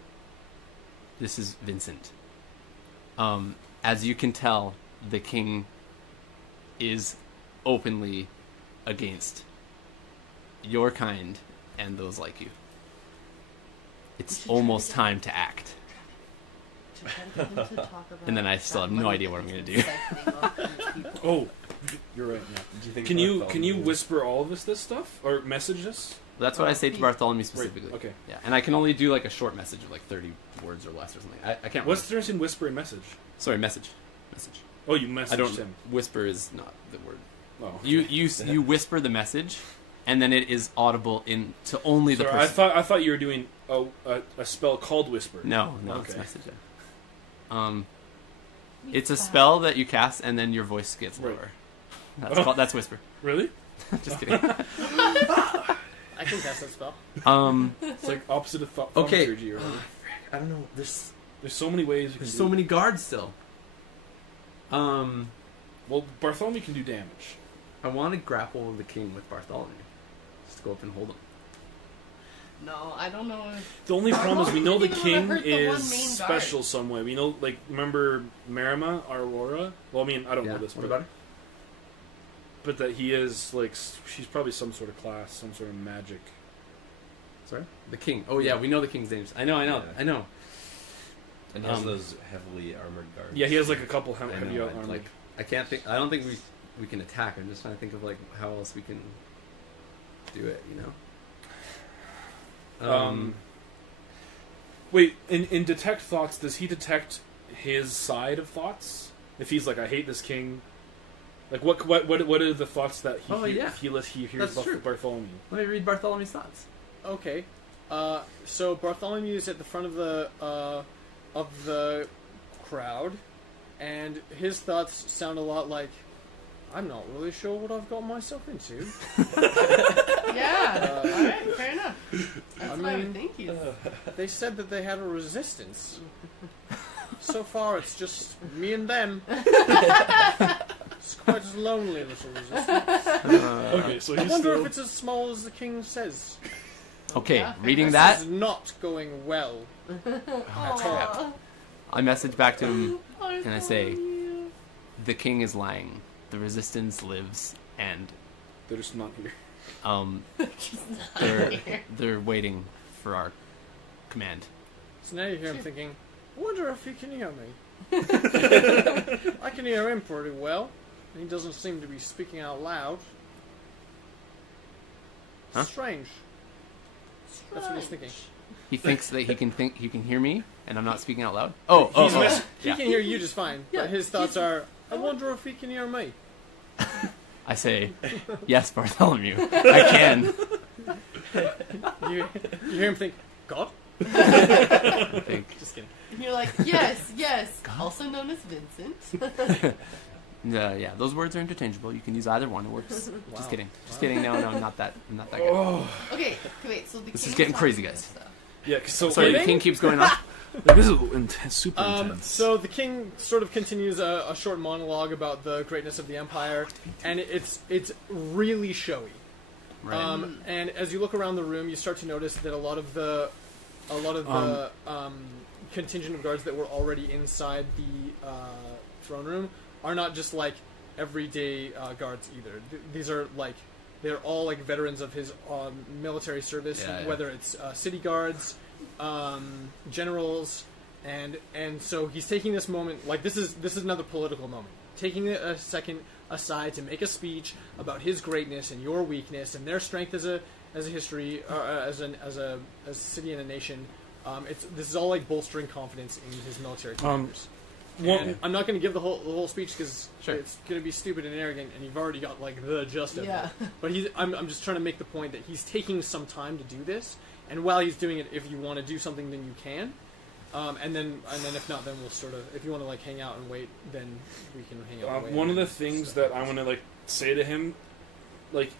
This is Vincent. As you can tell, the king is openly against your kind and those like you. It's almost time to act. And then I still have no idea what I'm gonna do. Oh, you're right. Yeah. Do you think Can you Bartholomew- whisper all of us this stuff or message us? That's what I say to Bartholomew specifically. Right. Okay. Yeah, and I can only do like a short message of like 30 words or less or something. I can't. What's the difference in whisper and message? Sorry, message. Oh, you messaged I don't. him. Whisper is not the word. Oh. You whisper the message, and then it is audible in to only the Sorry, person. I thought you were doing a spell called whisper. No, it's Okay. message. It's a spell that you cast, and then your voice gets Right. lower. That's whisper. Really? Just kidding. I can cast that spell. It's like opposite of Okay. thaumaturgy or whatever. I don't know. There's so many ways. You can so do many guards still. Well, Bartholomew can do damage. I want to grapple the king with Bartholomew. Just go up and hold him. No, I don't know. The only problem is we know the Didn't even king wanna hurt the one is main guard. special some way. We know, like, remember Marima, Aurora? Well, I mean, I don't know this, What but, about her? but that he is, like, she's probably some sort of class, some sort of magic. Sorry? The king. Oh, yeah, we know the king's names. I know. Yeah. And he has Um, those heavily armored guards. Yeah, he has, like, a couple I heavy know, armor. Like, I don't think we can attack. I'm just trying to think of, like, how else we can do it, you know? Wait, in Detect Thoughts, does he detect his side of thoughts? If he's like, I hate this king. Like, what are the thoughts that he Oh, yeah. he hears That's about true. Bartholomew? Let me read Bartholomew's thoughts. Okay. So Bartholomew is at the front of the crowd, and his thoughts sound a lot like, I'm not really sure what I've got myself into. Yeah. Alright, fair enough. That's I what I mean, would think he's. They said that they had a resistance. So far, it's just me and them. It's quite a lonely little resistance. Okay, so I he's wonder still... if it's as small as the king says. Okay, Yeah. reading This that, is not going well. Aw. I message back to him, I and I say, love you. the king is lying. The resistance lives, and They're just not here. they're waiting for our command. So now you hear him thinking, I wonder if he can hear me. I can hear him pretty well. He doesn't seem to be speaking out loud. Huh? Strange. That's what he's thinking. He thinks that he can hear me, and I'm not speaking out loud. He Yeah. can hear you just fine, Yeah. but his thoughts are, I wonder if he can hear me. I say, yes, Bartholomew, I can. You hear him think, God? I think. Just kidding. And you're like, yes, also known as Vincent. Yeah, those words are interchangeable. You can use either one. It works. Wow. Just kidding. Just Wow. kidding. No, I'm not that. I'm not that good. Oh, Okay, wait, so the This king is getting talks crazy, to guys. us, though. yeah. So Sorry, the Kidding? king keeps going on. This is intense, super intense. So the king sort of continues a short monologue about the greatness of the empire, and it's really showy. Right. And as you look around the room, you start to notice that a lot of the contingent of guards that were already inside the throne room are not just like everyday guards either. These are like they're all like veterans of his military service, Yeah. whether it's city guards, generals, and so he's taking this moment like this is another political moment, taking a second aside to make a speech about his greatness and your weakness and their strength as a history, as a city and a nation. This is all like bolstering confidence in his military commanders. Well, I'm not going to give the whole speech because Sure. it's going to be stupid and arrogant, and you've already got like the gist of Yeah. it. But I'm just trying to make the point that he's taking some time to do this, and while he's doing it, if you want to do something, then you can. And then if not, then we'll sort of, if you want to like hang out and wait, then we can hang out and wait. one of the things that I want to like say to him, like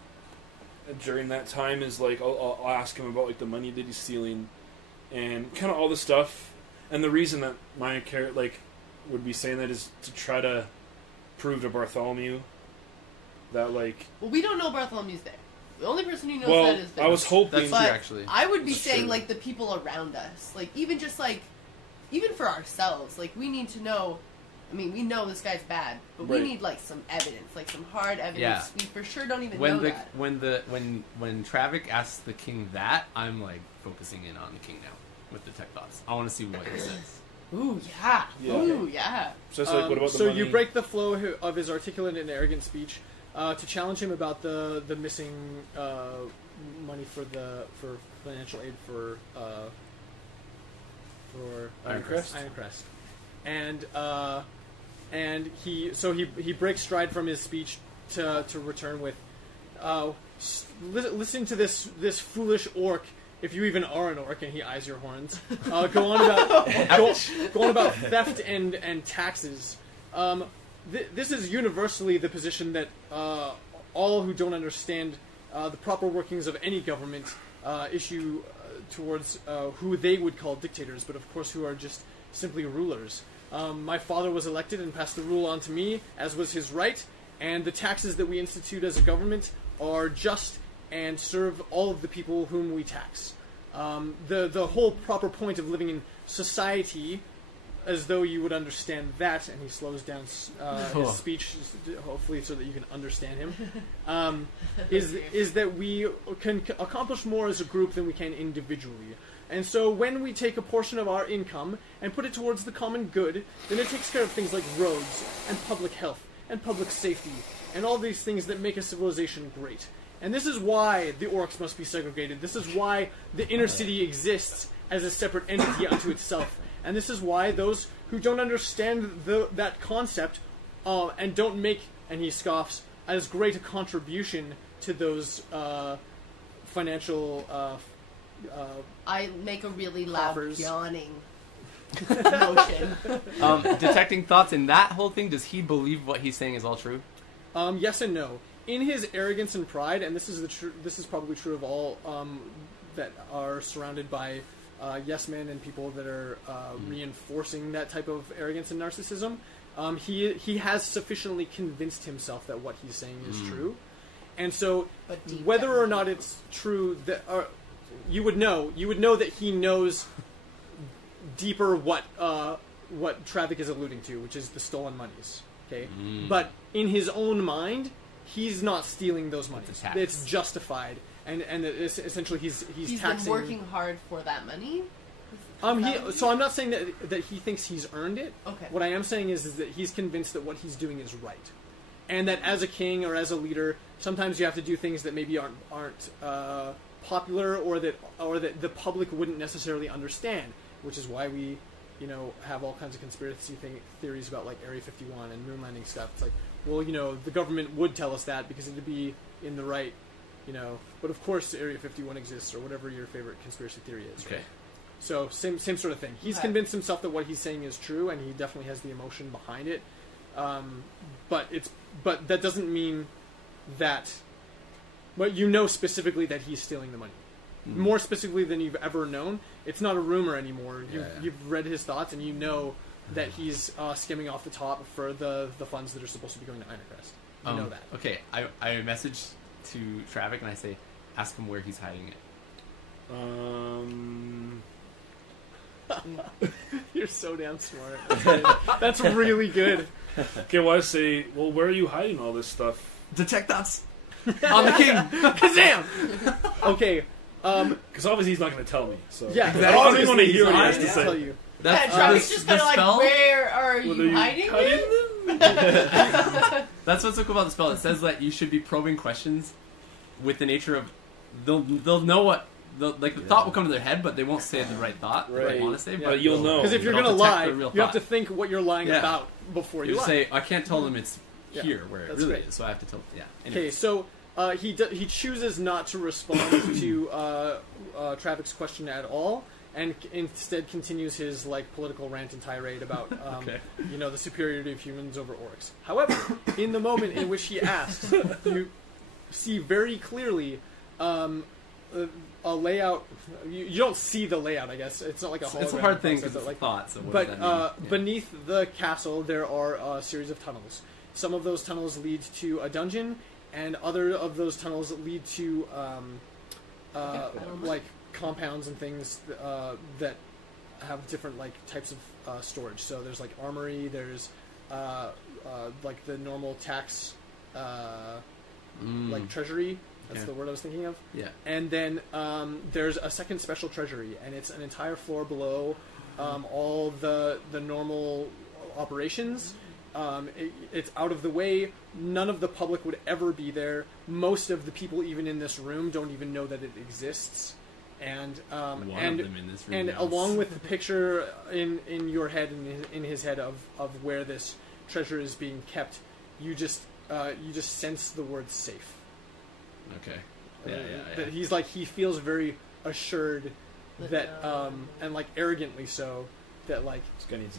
during that time, is like I'll ask him about like the money that he's stealing, and kind of all the stuff. And the reason that my character like would be saying that is to try to prove to Bartholomew that like. Well, we don't know Bartholomew's there. The only person who knows Well, that is Vincent. I was hoping. That's true, But actually. I would be That's saying, true. like, the people around us. Like, even just, like, even for ourselves. Like, we need to know... I mean, we know this guy's bad, but Right. we need, like, some evidence. Like, some hard evidence. Yeah. We for sure don't even When know that. when Travok asks the king that, I'm like focusing in on the king now with the tech thoughts. I want to see what he says. Ooh, yeah. Yeah. Ooh, yeah. So it's like, what about the so money? you break the flow of his articulate and arrogant speech to challenge him about the missing money for financial aid for Ironcrest? Ironcrest, and he breaks stride from his speech to return with, listen to this foolish orc. If you even are an orc, and he eyes your horns, go on about theft and taxes. This is universally the position that all who don't understand the proper workings of any government issue towards who they would call dictators, but of course who are just simply rulers. My father was elected and passed the rule on to me, as was his right, and the taxes that we institute as a government are just and serve all of the people whom we tax. The whole proper point of living in society, as though you would understand that, and he slows down his speech, hopefully so that you can understand him, is that we can accomplish more as a group than we can individually. And so when we take a portion of our income and put it towards the common good, then it takes care of things like roads and public health and public safety and all these things that make a civilization great. And this is why the orcs must be segregated. This is why the inner city exists as a separate entity unto itself. And this is why those who don't understand that concept and don't make, and he scoffs, as great a contribution to those financial I make a really loud coffers. yawning motion. Detecting thoughts in that whole thing, does he believe what he's saying is all true? Yes and no. In his arrogance and pride, and this is probably true of all that are surrounded by yes men and people that are reinforcing that type of arrogance and narcissism, he has sufficiently convinced himself that what he's saying is true, and so whether or not it's true, that you would know that he knows deeper what Travok is alluding to, which is the stolen monies. Okay, but in his own mind, he's not stealing those monies. It's justified, and it's essentially he's taxing. Been working hard for that money. So I'm not saying that he thinks he's earned it. Okay. What I am saying is that he's convinced that what he's doing is right, and that as a king or as a leader, sometimes you have to do things that maybe aren't popular or that the public wouldn't necessarily understand, which is why we, have all kinds of conspiracy theories about like Area 51 and moon landing stuff. It's like, well, the government would tell us that because it'd be in the right, but of course Area 51 exists, or whatever your favorite conspiracy theory is. Okay. Right? So same sort of thing. He's convinced himself that what he's saying is true, and he definitely has the emotion behind it. But that doesn't mean that. But specifically that he's stealing the money. More specifically than you've ever known. It's not a rumor anymore. You've read his thoughts, and you know that he's skimming off the top for the funds that are supposed to be going to Ironcrest. You know that. Okay, I message to Travok and I say, ask him where he's hiding it. You're so damn smart. That's really good. Okay, well I say, where are you hiding all this stuff? Detect thoughts on the king. Kazam! Okay. Because obviously he's not going to tell me. So Yeah, I obviously want to hear what he has to I'll tell say. you. Travok's just kind of like, where are you hiding it? That's what's so cool about the spell. It says that you should be probing questions with the nature of they'll know what the thought will come to their head, but they won't say the right thought that they want to say. Yeah. But you'll know. Because if you're going to lie, you have to think what you're lying about before you lie. Say, I can't tell them it's here where it really is, so I have to tell. Yeah. Okay, so he chooses not to respond to Travok's question at all, and instead continues his political rant and tirade about the superiority of humans over orcs. However, in the moment in which he asks, you see very clearly a layout. You don't see the layout, I guess. It's not like a hologram. It's a hard thing process, because it's thoughts. So but beneath the castle, there are a series of tunnels. Some of those tunnels lead to a dungeon, and other of those tunnels lead to compounds and things that have different types of storage. So there's armory. There's the normal tax treasury. That's the word I was thinking of. Yeah. And then there's a second special treasury, and it's an entire floor below all the normal operations. It's out of the way. None of the public would ever be there. Most of the people, even in this room, don't even know that it exists. And along with the picture in your head and in his head of where this treasure is being kept, you just sense the word safe. Okay. That he feels very assured that and arrogantly so. That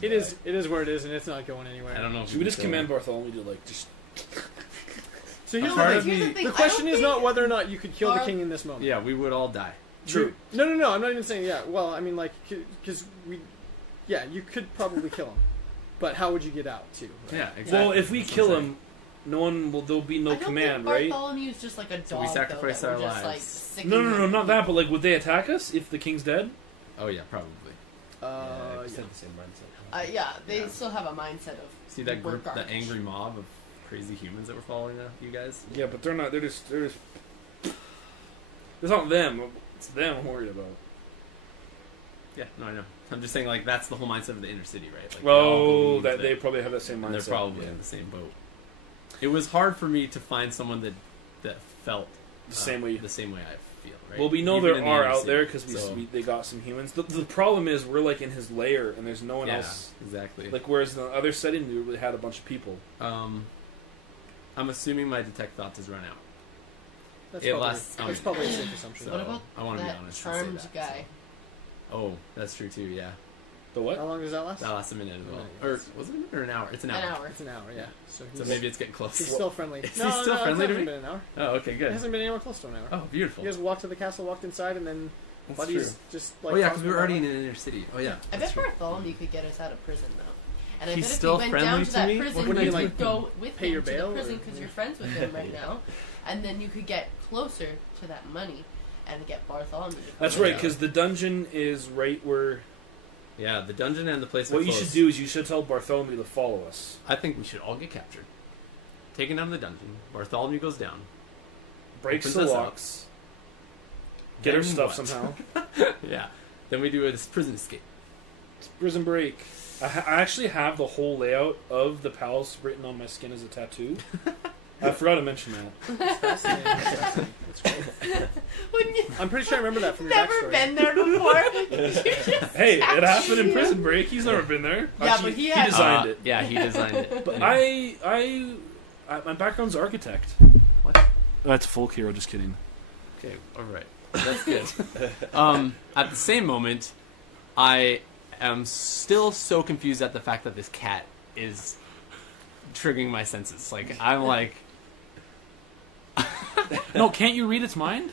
it is where it is, and it's not going anywhere. I don't know. Should we just command Bartholomew to just? So here's the thing. The question is not whether or not you could kill the king in this moment. Yeah, we would all die. True. No. I'm not even saying Well, I mean, because you could probably kill him, but how would you get out too? Right? Yeah, exactly. Well, if we kill him, There'll be no I don't command, think right? Bartholomew's just like a dog. So we sacrifice though, that our we're just, lives. like, sicking No, him. not that. But like, would they attack us if the king's dead? Oh yeah, probably. Yeah, it's the same mindset. They still have a mindset of. See that we're group, the garbage. angry mob of crazy humans that were following you guys? Yeah, but they're not. They're just. It's not them. It's them I'm worried about. Yeah, no, I know. I'm just saying, like, that's the whole mindset of the inner city, right? Like, they all believe that they probably have that same mindset. and they're probably in the same boat. It was hard for me to find someone that felt the same way. the same way I feel. Right? Well, we know Even there in the are inner out city, there because so- they got some humans. The problem is we're like in his lair and there's no one yeah, else. exactly. Like whereas in the other setting we really had a bunch of people. I'm assuming my detect thoughts has run out. That's It probably, lasts- that's probably a safe assumption. So- What about I wanna be that honest and say charmed that, guy? Oh, that's true too. Yeah, The what? How long does that last? that lasts a minute as well. Right, Or yes. was it a minute or an hour? It's an hour. An hour. It's an hour, yeah. So, So maybe it's getting close. he's still friendly. Is he no, still no, friendly it to hasn't me? been an hour. Oh, okay, It good. hasn't been anywhere close to an hour. Oh, beautiful. You guys walked to the castle, walked inside, and then That's buddies true. just like. Oh yeah, talked because we were about already in it. an inner city. Oh yeah. I that's bet true. Bartholomew could get us out of prison though. And I He's bet if still we went friendly down to to that me? prison, What you would he, could like, go with pay him your to bail, the prison or- because you're friends with him right now, and then you could get closer to that money and get Bartholomew. to That's come right, out. because the dungeon is right where. Yeah, the dungeon and the place. are What you close. should do is you should tell Bartholomew to follow us. I think we should all get captured. Taken down to the dungeon. Bartholomew goes down. Breaks Opens the us up. locks. Get her Then stuff what? somehow. Yeah. Then we do a prison escape. Prison break. I actually have the whole layout of the palace written on my skin as a tattoo. I forgot to mention that. Fascinating, fascinating. That's great. Wouldn't you? I'm pretty sure I remember that from your Never backstory. been there before. You just Hey, it happened in tattooed Prison him. Break. He's never been there. Yeah, Actually, but he had- designed it. Yeah, he designed it. But Yeah. my background's architect. That's folk hero. Just kidding. Okay, all right. That's good. At the same moment, I am still so confused at the fact that this cat is triggering my senses. Like, I'm like... No, can't you read its mind?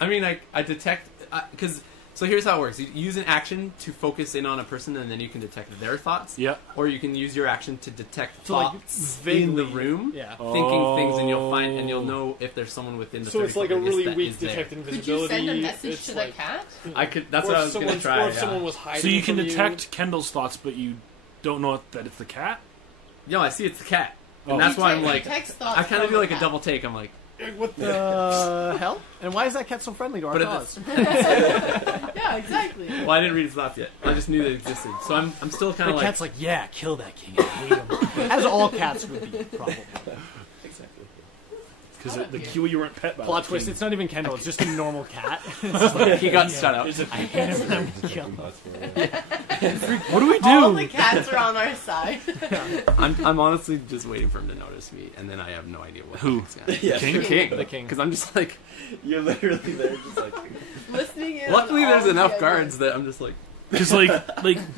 I mean, I detect... Because... So here's how it works. You use an action to focus in on a person, and then you can detect their thoughts. Yeah. Or you can use your action to detect So, like, thoughts in vaguely- the room, Yeah. thinking things, and you'll know if there's someone within the So 30 it's like a foot radius really that weak is there. detecting Could you visibility. send a message It's to the like, cat? I could. That's or what I if was gonna someone's- try. Or if Yeah. someone was hiding So you can from detect Kendall's thoughts, but you don't know that it's the cat. No, I see it's the cat, and Oh. that's why I'm He like. detects thoughts I kind of from do like the a cat. double take. I'm like, What the hell? And why is that cat so friendly to our But it cause? Yeah, exactly. well, I didn't read his thoughts yet. I just knew they existed, so I'm still kind The of cat's like, yeah, kill that king. I hate him. As all cats would be, probably. Because Out the of cue you weren't pet by. Plot the twist, king. it's not even Kendall, it's just a normal cat. he got shut up. I hate him and I'm gonna kill him. What do we All the do? cats are on our side. I'm honestly just waiting for him to notice me, and then I have no idea what. Who? he's gonna- Yeah, King? The king. The king. Because I'm just like. You're literally there, just like. Listening in. Luckily, on there's all enough the guards ideas. that I'm just like. Because like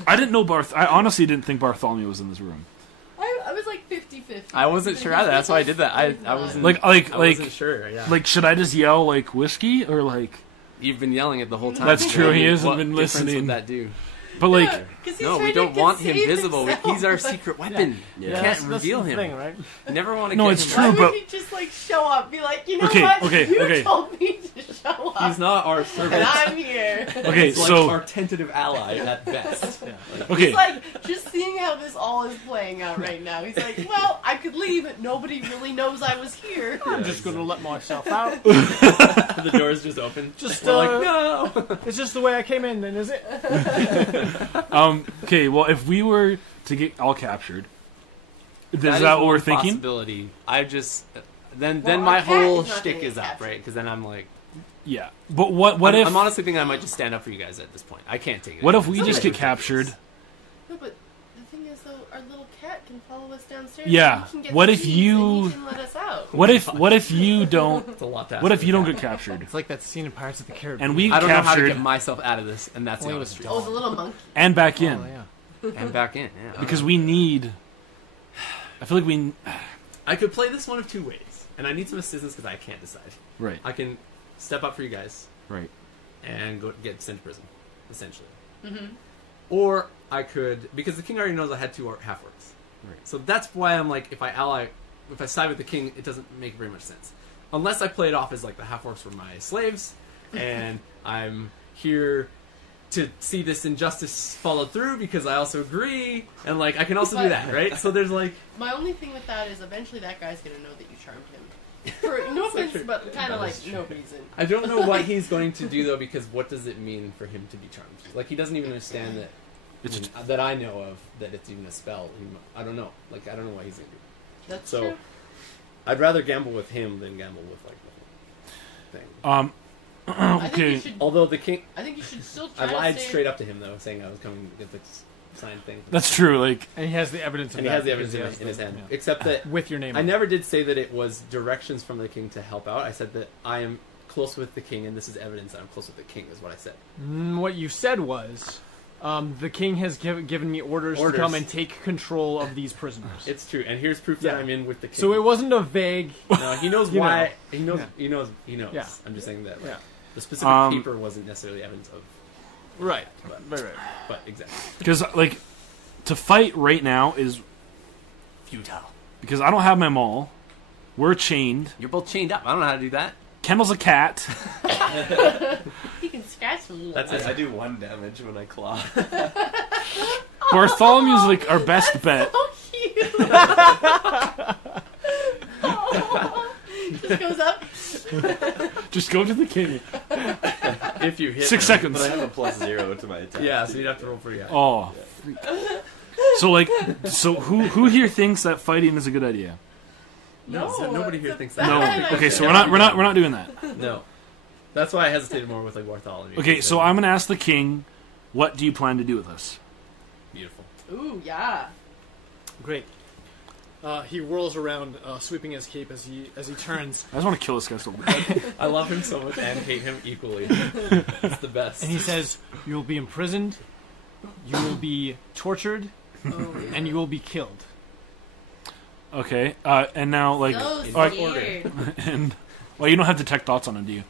I didn't know I honestly didn't think Bartholomew was in this room. I was like 50-50. I wasn't sure either. That's why I did that. I wasn't Like I wasn't sure. Yeah. like should I just yell like whiskey or like? You've been yelling it the whole time. That's true, he hasn't What been difference listening. Would that do? But like Yeah, 'cause he's No, we trying don't to want him save visible. himself. He's our secret weapon. Yeah. We Yeah, can't that's reveal the him. thing, right? Never want to No, get it's him. true, Why but- would he just like show up? Be like, you know Okay, what? okay, You okay. told me to show up. He's not our and servant. I'm here. okay, He's like so our tentative ally at best. okay, He's like, just seeing how this all is playing out right now. He's like, well, I could leave, but nobody really knows I was here. I'm just gonna let myself out. The door's just open. Just, We're like, no. It's just the way I came in, then, is it? okay. Well, if we were to get all captured, is That that what one we're thinking? Possibility. I just then Well, my our cat whole is not shtick gonna is get up, captured. right? Because then I'm like, Yeah, but what if I'm honestly thinking I might just stand up for you guys at this point. I can't take it. what if we It's just like get captured? No, but the thing is, though, our little cat can follow us downstairs. Yeah, and he can get what the if keys you- and he can let us out. What if you don't? It's a lot to ask What if for you a don't cat. get captured It's like that scene in Pirates of the Caribbean. and we I don't know how to captured get myself out of this, and that's the Only honest with truth. Oh, it's a little monkey. and back in Oh, yeah. And back in, yeah. because we need? I feel like we I could play this one of two ways, and I need some assistance because I can't decide. right, I can step up for you guys right. and go get sent to prison, essentially. Mm-hmm. Or I could, because the king already knows I had two half-orcs. Right. So that's why I'm like, if I ally if I side with the king, it doesn't make very much sense. Unless I play it off as like the half-orcs were my slaves, and I'm here to see this injustice followed through because I also agree, and like I can also do that, right? So there's like My only thing with that is eventually that guy's gonna know that you charmed him. For no offense, but kind of like no reason. I don't know what he's going to do though, because what does it mean for him to be charmed? Like he doesn't even understand that. That I know of, that it's even a spell. I don't know. Like I don't know what he's gonna do. That's so, true. I'd rather gamble with him than gamble with like the whole thing. Okay. Although the king, I think you should still try I lied to save... straight up to him though, saying I was coming to get this signed thing. That's true. Like, And he has the evidence of And that. he has the because evidence in his hand. yeah. Except that With your name I on it. never did say that it was directions from the king to help out. I said that I am close with the king, and this is evidence that I'm close with the king. Is what I said. What you said was, the king has given me orders to come and take control of these prisoners. It's true, and here's proof that Yeah. I'm in with the king. So it wasn't a vague... No, he knows You why. know. He knows. Yeah. He knows. He knows. Yeah. I'm just saying that. Like, Yeah. the specific paper wasn't necessarily evidence of. Right. But, Right. but exactly. because like to fight right now is Futile. because I don't have my maul. We're chained. You're both chained up. I don't know how to do that. Kendall's a cat. He can scratch a little. That's it. I do 1 damage when I claw. Bartholomew's like our best bet. So cute. Oh, just goes up. Just go to the king. If you hit 6 him. seconds. But I have a +0 to my attack. Yeah, so you'd have to roll for your. Oh. freak. So like, who here thinks that fighting is a good idea? No, nobody here it's a thinks that. No. bad Okay, so idea. we're not doing that. No. That's why I hesitated more with like Bartholomew. Okay, so I'm gonna ask the king, what do you plan to do with us? Beautiful. Ooh, yeah. Great. He whirls around, sweeping his cape as he turns, I just want to kill this guy so bad. I love him so much and hate him equally. It's the best. and he says, "You will be imprisoned, you will be tortured, Oh, yeah. and you will be killed." Okay, and now like, So alright, scared. and well, you don't have detect thoughts on him, do you?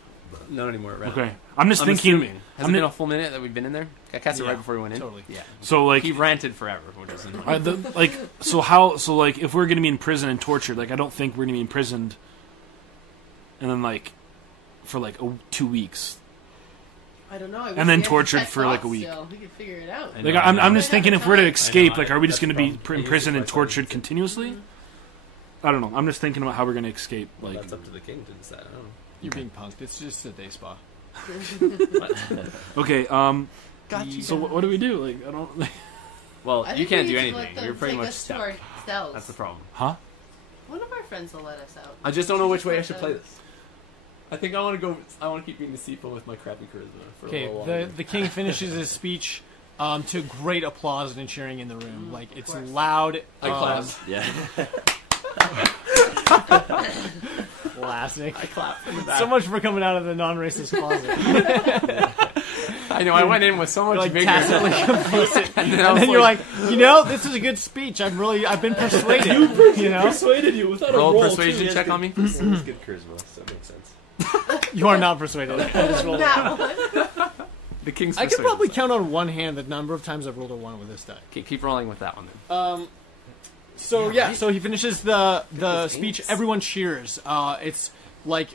Not anymore. Right. Okay, I'm just I'm thinking. assuming. Has I'm it been gonna- a full minute that we've been in there? I cast it Yeah, right before we went in. totally. Yeah. So like, He ranted forever, which is annoying. so like, if we're gonna be in prison and tortured, like, I don't think we're gonna be imprisoned, and then like, for like 2 weeks. I don't know. I wish And then we had tortured detect for, like, a thoughts week. still. We could figure it out. I Like, know, I'm I know. just thinking if we're to escape, I- like, are we just that's gonna the be problem. imprisoned and That's tortured why- continuously? I don't know. I'm just thinking about how we're gonna escape. Well, Like, that's up to the king to decide. I don't know. You're being punked. It's just a day spa. okay, Got you. so what do we do? Like, I don't. Like, Well, I you think can't we do need to let anything. them You're pretty take much us to stuck. our cells. That's the problem. huh? One of our friends will let us out. I just don't know which way I should play this. I think I want to go. I want to keep being deceitful with my crappy charisma for a Okay, little longer. the king finishes his speech to great applause and cheering in the room. Like, it's course. loud. I clap. Yeah. Classic. I clap from the back. So much for coming out of the non-racist closet. I know. I went in with so much Like, vigor. tacitly complicit. and then, And then you're like, this is a good speech. I've been persuaded. You know, Persuaded you without a roll roll. persuasion too. check on me. It's good charisma, so it makes sense. you are not persuaded. I just rolled That one. The king's. I could persuaded, probably so. count on one hand the number of times I've rolled a 1 with this die. Keep rolling with that one then. So yeah, so he finishes the speech. Thanks. Everyone cheers. It's like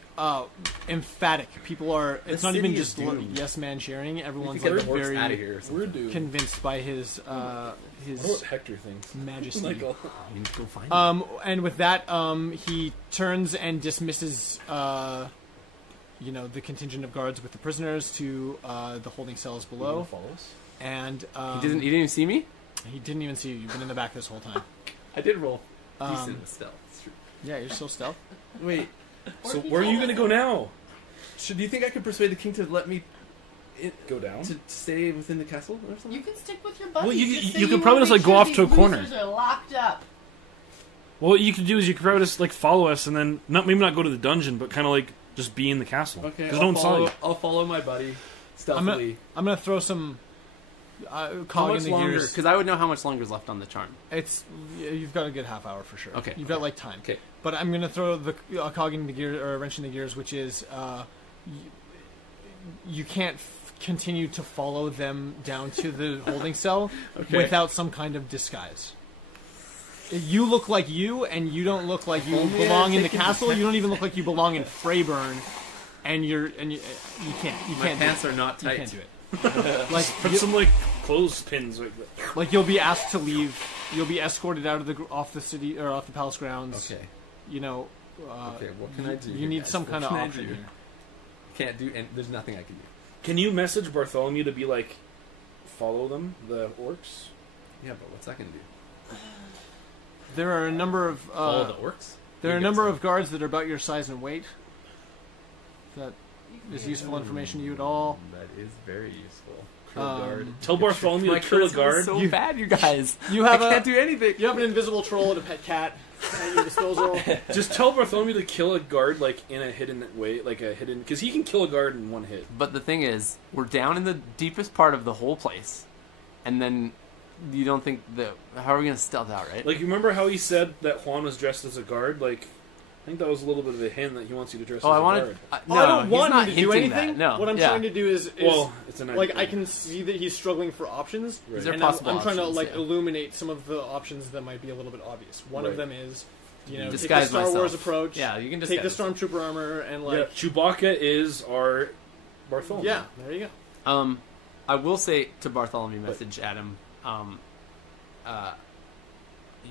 emphatic. People are. It's The not even city is just doomed. yes man cheering. Everyone's Get like the orcs very out of here. Or something. We're doomed. convinced by his I wonder what Hector thinks. majesty. Michael. I need to go find him. And with that, he turns and dismisses, the contingent of guards with the prisoners to the holding cells below. Follow us? And He didn't even see me. he didn't even see you. You've been in the back this whole time. I did roll decent with stealth. It's true. Yeah, you're still stealth. Wait. So where are you gonna go now? Do you think I could persuade the king to let me Go down? to stay within the castle or something? You can stick with your buddies. Well, you- Just say you could wanna probably just, make like, go sure off these to a corner. losers are locked up. Well, what you could do is you could probably just like follow us and then maybe not go to the dungeon, but kind of like just be in the castle. Okay. Because no one saw you. I'll follow my buddy I'm stealthily. gonna throw some How cog in much the longer? gears. Because I would know how much longer is left on the charm. You've got a good half hour for sure. Okay. You've got like time. Okay. But I'm gonna throw the cog in the gear or a wrench in the gears, which is you can't continue to follow them down to the holding cell Okay. without some kind of disguise. You look like you, and you don't look like you belong in the castle. You don't even look like you belong in Freyburn, and you can't. You My can't. pants are not You tight. can't do it. Like Put some like clothespins like that. Like you'll be asked to leave. You'll be escorted out of off the city or off the palace grounds. Okay. You know. Okay. What can I do? You here, need guys? some What kind of can I option do? here. Can't do. And there's nothing I can do. Can you message Bartholomew to be like, follow them, the orcs? Yeah, but what's that gonna do? There are a number of Follow the orcs. there are a You number get of guards that are about your size and weight. That is useful information to you at all. That is very useful. Guard. Tell Bartholomew My to kill a charisma guard. is so bad, you guys. You have I can't do anything. You have an invisible troll and a pet cat at your disposal. Just tell Bartholomew to kill a guard like in a hidden way, like a hidden, because he can kill a guard in one hit. But the thing is, we're down in the deepest part of the whole place, and then you don't think that how are we gonna stealth out, right? Like, you remember how he said that Juan was dressed as a guard? Like, I think that was a little bit of a hint that he wants you to dress oh, as I a wanted. guard. No, I don't he's want not him to do hinting anything. That. No, What I'm yeah. trying to do is Well, it's an like idea. I can see that he's struggling for options. Right. These are And possible I'm trying to options, like yeah. illuminate some of the options that might be a little bit obvious. One of Right. them is, you know, take the Disguise Star myself. Wars approach. Yeah, you can take the disguise. stormtrooper armor and Yeah, like Chewbacca is our Bartholomew. yeah, there you go. I will say to Bartholomew, message Adam.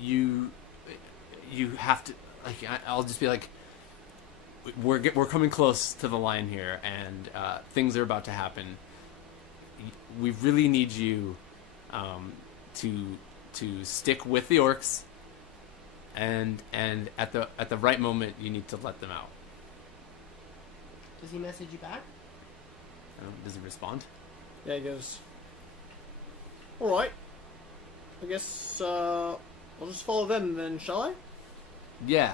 You have to like. I'll just be like, we're coming close to the line here, and things are about to happen. We really need you to stick with the orcs, and at the right moment, you need to let them out. Does he message you back? Does he respond? Yeah, he goes. All right. I guess I'll just follow them then, shall I? Yeah.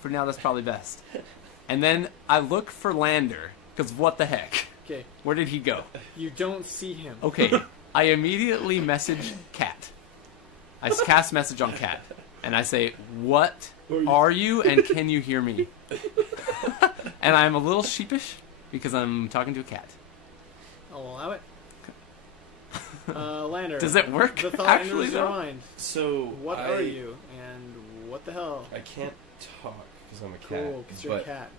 For now, that's probably best. And then I look for Lander, because what the heck? Okay. Where did he go? You don't see him. Okay, I immediately message Cat. I cast message on Cat, and I say, "What are you, and can you hear me?" And I'm a little sheepish because I'm talking to a cat. I'll allow it. Lander. Does it work? The thought Actually, enters your though? mind. So What are you, and what the hell? I can't talk because I'm a cat. Cool, because you're a but cat.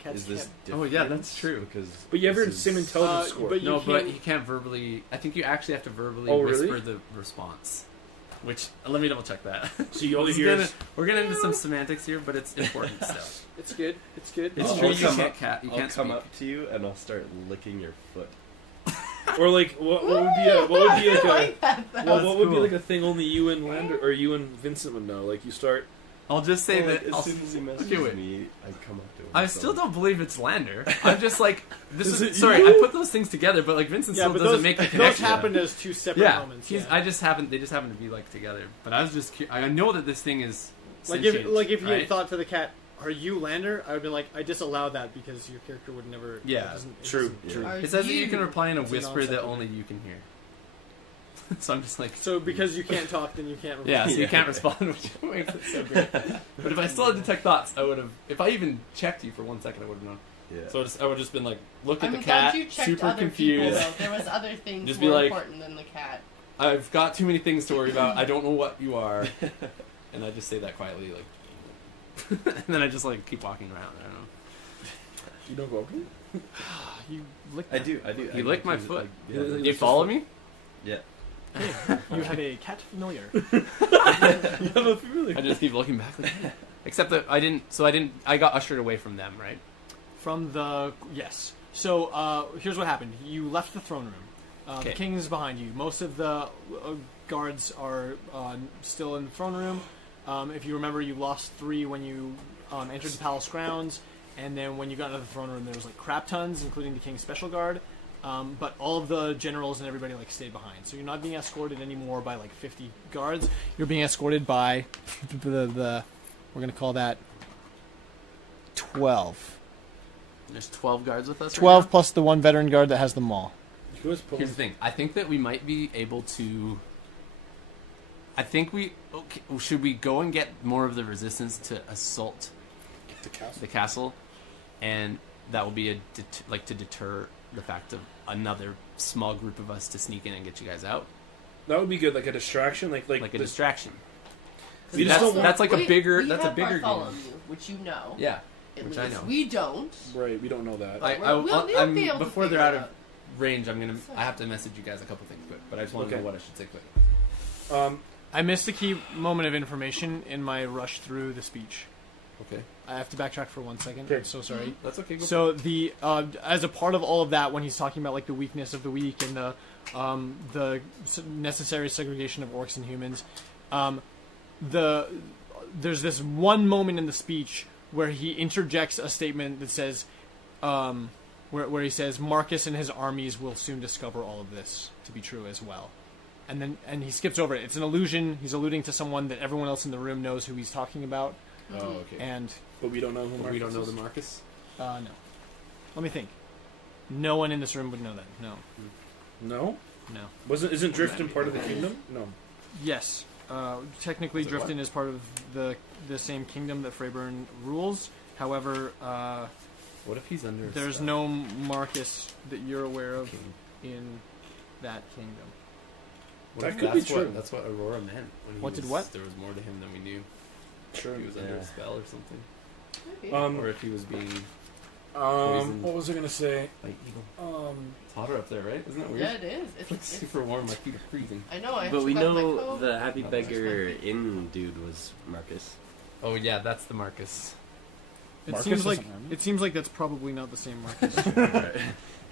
Cats Is this can't. Oh, different? yeah, that's true. Because But you have your this same is- intelligence score. but you No, but can't- he can't verbally. I think you actually have to verbally Oh, really? whisper the response. Which let me double check that. So you only This is hear. gonna- we're getting into some semantics here, but it's important stuff. It's good. It's good. It's I'll true. You come can't up- cat. You I'll can't come speak. up to you and I'll start licking your foot. Or like, what would be like I a. like that. Well, what would be cool. like a thing only you and Lander or you and Vincent would know? Like, you start. I'll just say Well, that. as I'll, soon as he messages okay, wait. me, I come up to him. I still don't believe it's Lander. I'm just like this Is is it sorry. you? I put those things together, but like Vincent Yeah, still but doesn't those, make the those connection. happened as two separate Yeah, moments. he's. Yeah. I just haven't. They just happen to be like together. But I was just. I know that this thing is. like sentient, if you right? had thought to the cat, "Are you Lander?" I would be like, "I disallow that because your character would never." Yeah, it true. doesn't- Are It says that you can you- reply in a It's a whisper that non-sequitur. only you can hear. So I'm just like. So because you can't talk, then you can't. Yeah, so you Yeah. can't respond, which makes it so great. But if I still had detect thoughts, I would have. If I even checked you for 1 second, I would have known. Yeah. So I would have just been like, look at I'm the glad cat, you checked super other confused. people, though. There was other things Just be more like- important than the cat. I've got too many things to worry about. I don't know what you are, and I just say that quietly, like, and then I just like keep walking around. I don't know. You don't go up to me? You lick. I do. I do. You I licked do, my like, foot. yeah. Yeah. You follow me? Yeah. You have a cat familiar. You have a familiar. I just keep looking back. Like, "Hey." Except that I didn't. So I didn't. I got ushered away from them, right? From the yes. So here's what happened. You left the throne room. The Okay. king is behind you. Most of the guards are still in the throne room. If you remember, you lost 3 when you entered the palace grounds, and then when you got into the throne room, there was like crap tons, including the king's special guard. But all of the generals and everybody like stayed behind. So you're not being escorted anymore by like 50 guards. You're being escorted by the we're gonna call that 12. There's 12 guards with us. 12 plus the one veteran guard that has them all. Who is pulling? Here's the thing. I think that we might be able to. I think we should we go and get more of the resistance to assault the castle. the castle, and that will be to deter the fact of another small group of us to sneak in and get you guys out, That would be good, like a distraction, like like a distraction. We just don't want- That's like a bigger. We That's a have bigger Bartholomew, game. which you know. Yeah. At which least. I know. We don't. Right, we don't know that. We'll be able to before they're figure out it of out. range, I have to message you guys a couple things quick, but I just want to Okay. know what I should say quick. I missed a key moment of information in my rush through the speech. Okay. I have to backtrack for 1 second. Okay. I'm so sorry. That's okay. Go So the as a part of all of that, when he's talking about like the weakness of the weak and the necessary segregation of orcs and humans, there's this one moment in the speech where he interjects a statement that says, where he says Marcus and his armies will soon discover all of this to be true as well, and he skips over it. It's an allusion. He's alluding to someone that everyone else in the room knows who he's talking about, Oh, okay. and But we don't know who Marcus we don't know is. the Marcus. no. Let me think. No one in this room would know that. No. No? No. Isn't Drifton part of the kingdom? No. Yes. Technically, Is it what? Drifton is part of the same kingdom that Freyburn rules. However, What if he's under? a there's spell? no Marcus that you're aware of King. in that kingdom. What That if could be that's true. That's what Aurora meant. When he What did was- what? There was more to him than we knew. Sure. He was under Yeah. a spell or something, Maybe. or if he was being poisoned. What was I gonna say? by evil. It's hotter up there, right? Isn't that weird? Yeah, it is. It's like super warm. My feet are freezing. I know. I But we took off my know coat. the Happy Oh, that's Beggar Inn dude was Marcus. Oh yeah, that's the Marcus. It Marcus seems is like an army? it seems like that's probably not the same Marcus.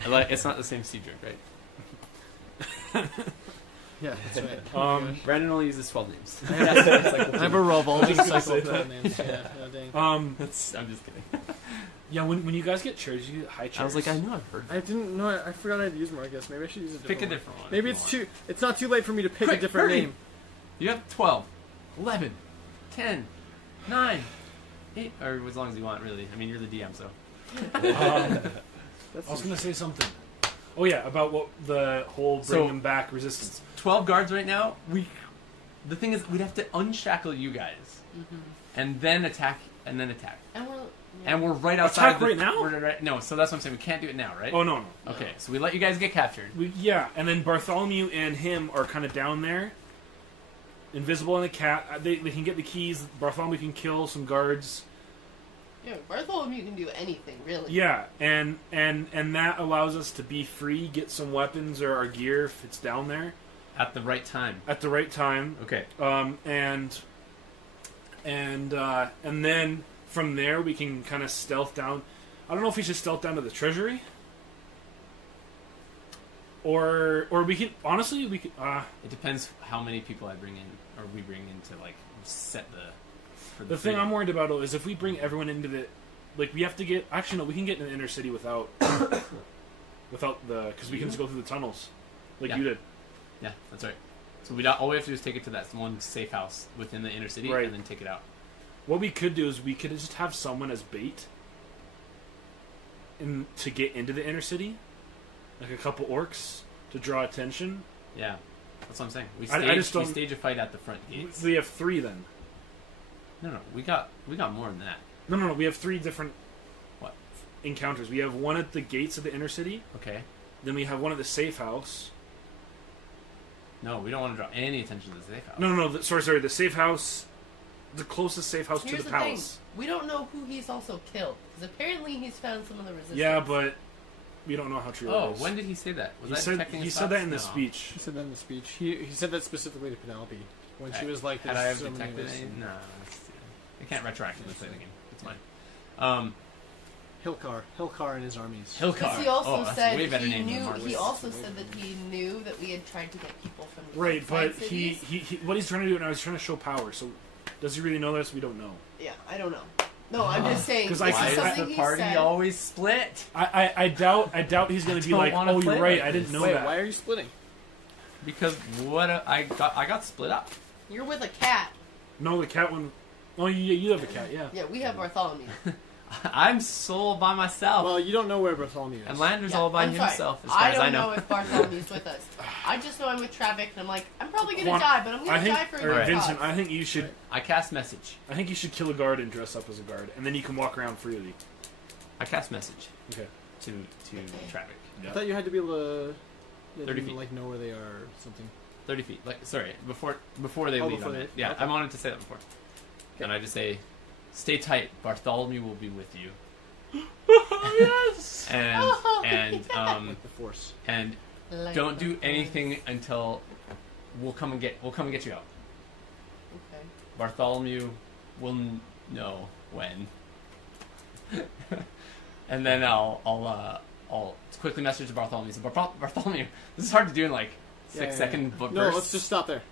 It's not the same Cedric, right? Yeah, that's right. Brandon only uses 12 names. I have a revolving gonna cycle say of that. names. Yeah, dang. I'm just kidding. Yeah, when you guys get chairs, you get high chairs. I was like, I knew I've heard. I didn't know. I forgot I'd use Marcus. Maybe I should use a different Pick a one. different one. Maybe if it's you want. too. It's not too late for me to pick Quick, a different hurry. name. You have 12, 11, 10, 9, 8, or as long as you want, really. I mean, you're the DM, so. I was gonna say something. Oh yeah, about what the whole bring So- them back resistance. 12 guards right now. The thing is, we'd have to unshackle you guys, and then attack, And we're. and we're right outside. Attack right now? No, so that's what I'm saying. We can't do it now, right? Oh no. Okay, so we let you guys get captured. Yeah, and then Bartholomew and him are kind of down there, invisible in the cat. They can get the keys. Bartholomew can kill some guards. Yeah, Bartholomew can do anything, really. Yeah, and that allows us to be free, get some weapons or our gear if it's down there At the right time. at the right time. Okay. And then from there we can kind of stealth down. I don't know if we should stealth down to the treasury, or we could honestly we could. It depends how many people I bring in, or we bring in to like set the. For The thing freedom. I'm worried about though is if we bring everyone into the, like we have to get. Actually, no, we can get in the inner city without the because we can just go through the tunnels, like Yeah. you did. Yeah, that's right. So all we have to do is take it to that one safe house within the inner city, Right. and then take it out. What we could do is we could just have someone as bait, to get into the inner city, like a couple orcs to draw attention. Yeah, that's what I'm saying. We I just don't- stage a fight at the front gates. So we have three then. No, we got more than that. No. We have three different What? encounters. We have one at the gates of the inner city. Okay. Then we have one at the safe house. No, we don't want to draw any attention to the safe house. No. Sorry. The safe house, the closest safe house Here's to the the palace. thing. We don't know who he's also killed. Because apparently he's found some of the resistance. Yeah, but we don't know how true Oh, it is. when did he say that? Was he that said checking he his said that thoughts? in the No. speech. He said that in the speech. He said that specifically to Penelope when she was like, Had "There's I have so many detected of us." any? No, I can't retroactively play the game. It's fine. Hilkar and his armies. Hilkar. Because he also oh, that's a said way better he name than knew. Marcus. He also said that he knew that we had tried to get people from the Right, but outside he cities. what he's trying to do now is trying to show power. So does he really know this? We don't know. Yeah, I don't know. No, I'm just saying. 'Cause This I- is Why something is the he party said. always split? I doubt he's going to be don't like, wanna oh, play you're right. like I didn't this. know Wait, that. why are you splitting? Because I got split up. You're with a cat. No, the cat one. Oh, you have a cat, yeah. Yeah, we have Bartholomew. I'm sole by myself, Well, you don't know where Bartholomew is. and Lander's Yeah, all by I'm sorry. himself, as far I as don't I know. if Bartholomew's with us. I just know I'm with Travok, and I'm like, I'm probably gonna Juan, die, but I'm gonna die for a or good Vincent, cause. I think you should. I cast message. I think you should kill a guard and dress up as a guard, and then you can walk around freely. I cast message Okay. to Travok. I thought you had to be able to 30 feet. like know where they are or something. 30 feet. Like, sorry, before they leave. Before they- Yeah, okay. I wanted to say that before. And I just say, stay tight. Bartholomew will be with you. Yes. And Like the Force. and Like don't do the- anything until we'll come and get you out. Okay. Bartholomew will know when. And then I'll quickly message to Bartholomew. So Bartholomew, this is hard to do in like 6 second book No, bursts. let's just stop there.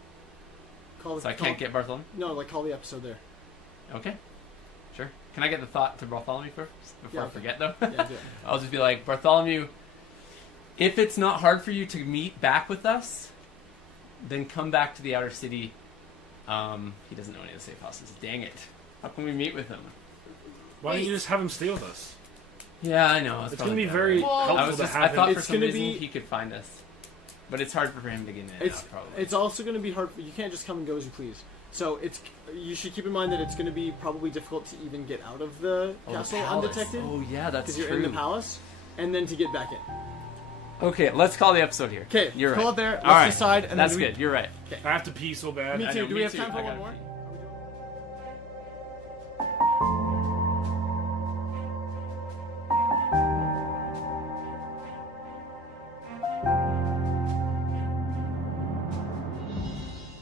Call So I can't get Bartholomew? No, like call the episode there. Okay. Sure. Can I get the thought to Bartholomew first? Before I okay. forget, though? Yeah, do it. I'll just be like, Bartholomew, if it's not hard for you to meet back with us, then come back to the outer city. He doesn't know any of the safe houses. Dang it. How can we meet with him? Why don't you just have him stay with us? Yeah, I know. It's probably going to be better. very Well- helpful I was to just, have I thought him. for It's some gonna reason be- he could find us. But it's hard for him to get in and It's out, probably. it's also going to be hard. You can't just come and go as you please. So you should keep in mind that it's going to be probably difficult to even get out of the Oh, the castle palace. undetected Oh, yeah, that's because true. you're in the palace, and then to get back in. Okay, let's call the episode here. Okay, You're call right. it there. Let's All right. decide. And That's then good. You're right. I have to pee so bad. Me I too. know, Do me we have too. time for I one gotta more? pee.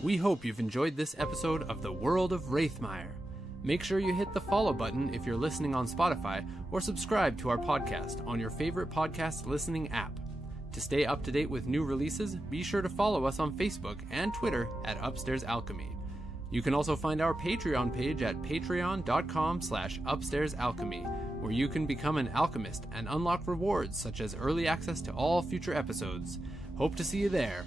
We hope you've enjoyed this episode of the World of Raethmire. Make sure you hit the follow button if you're listening on Spotify, or subscribe to our podcast on your favorite podcast listening app. To stay up to date with new releases, be sure to follow us on Facebook and Twitter at Upstairs Alchemy. You can also find our Patreon page at patreon.com/upstairsalchemy, where you can become an alchemist and unlock rewards such as early access to all future episodes. Hope to see you there.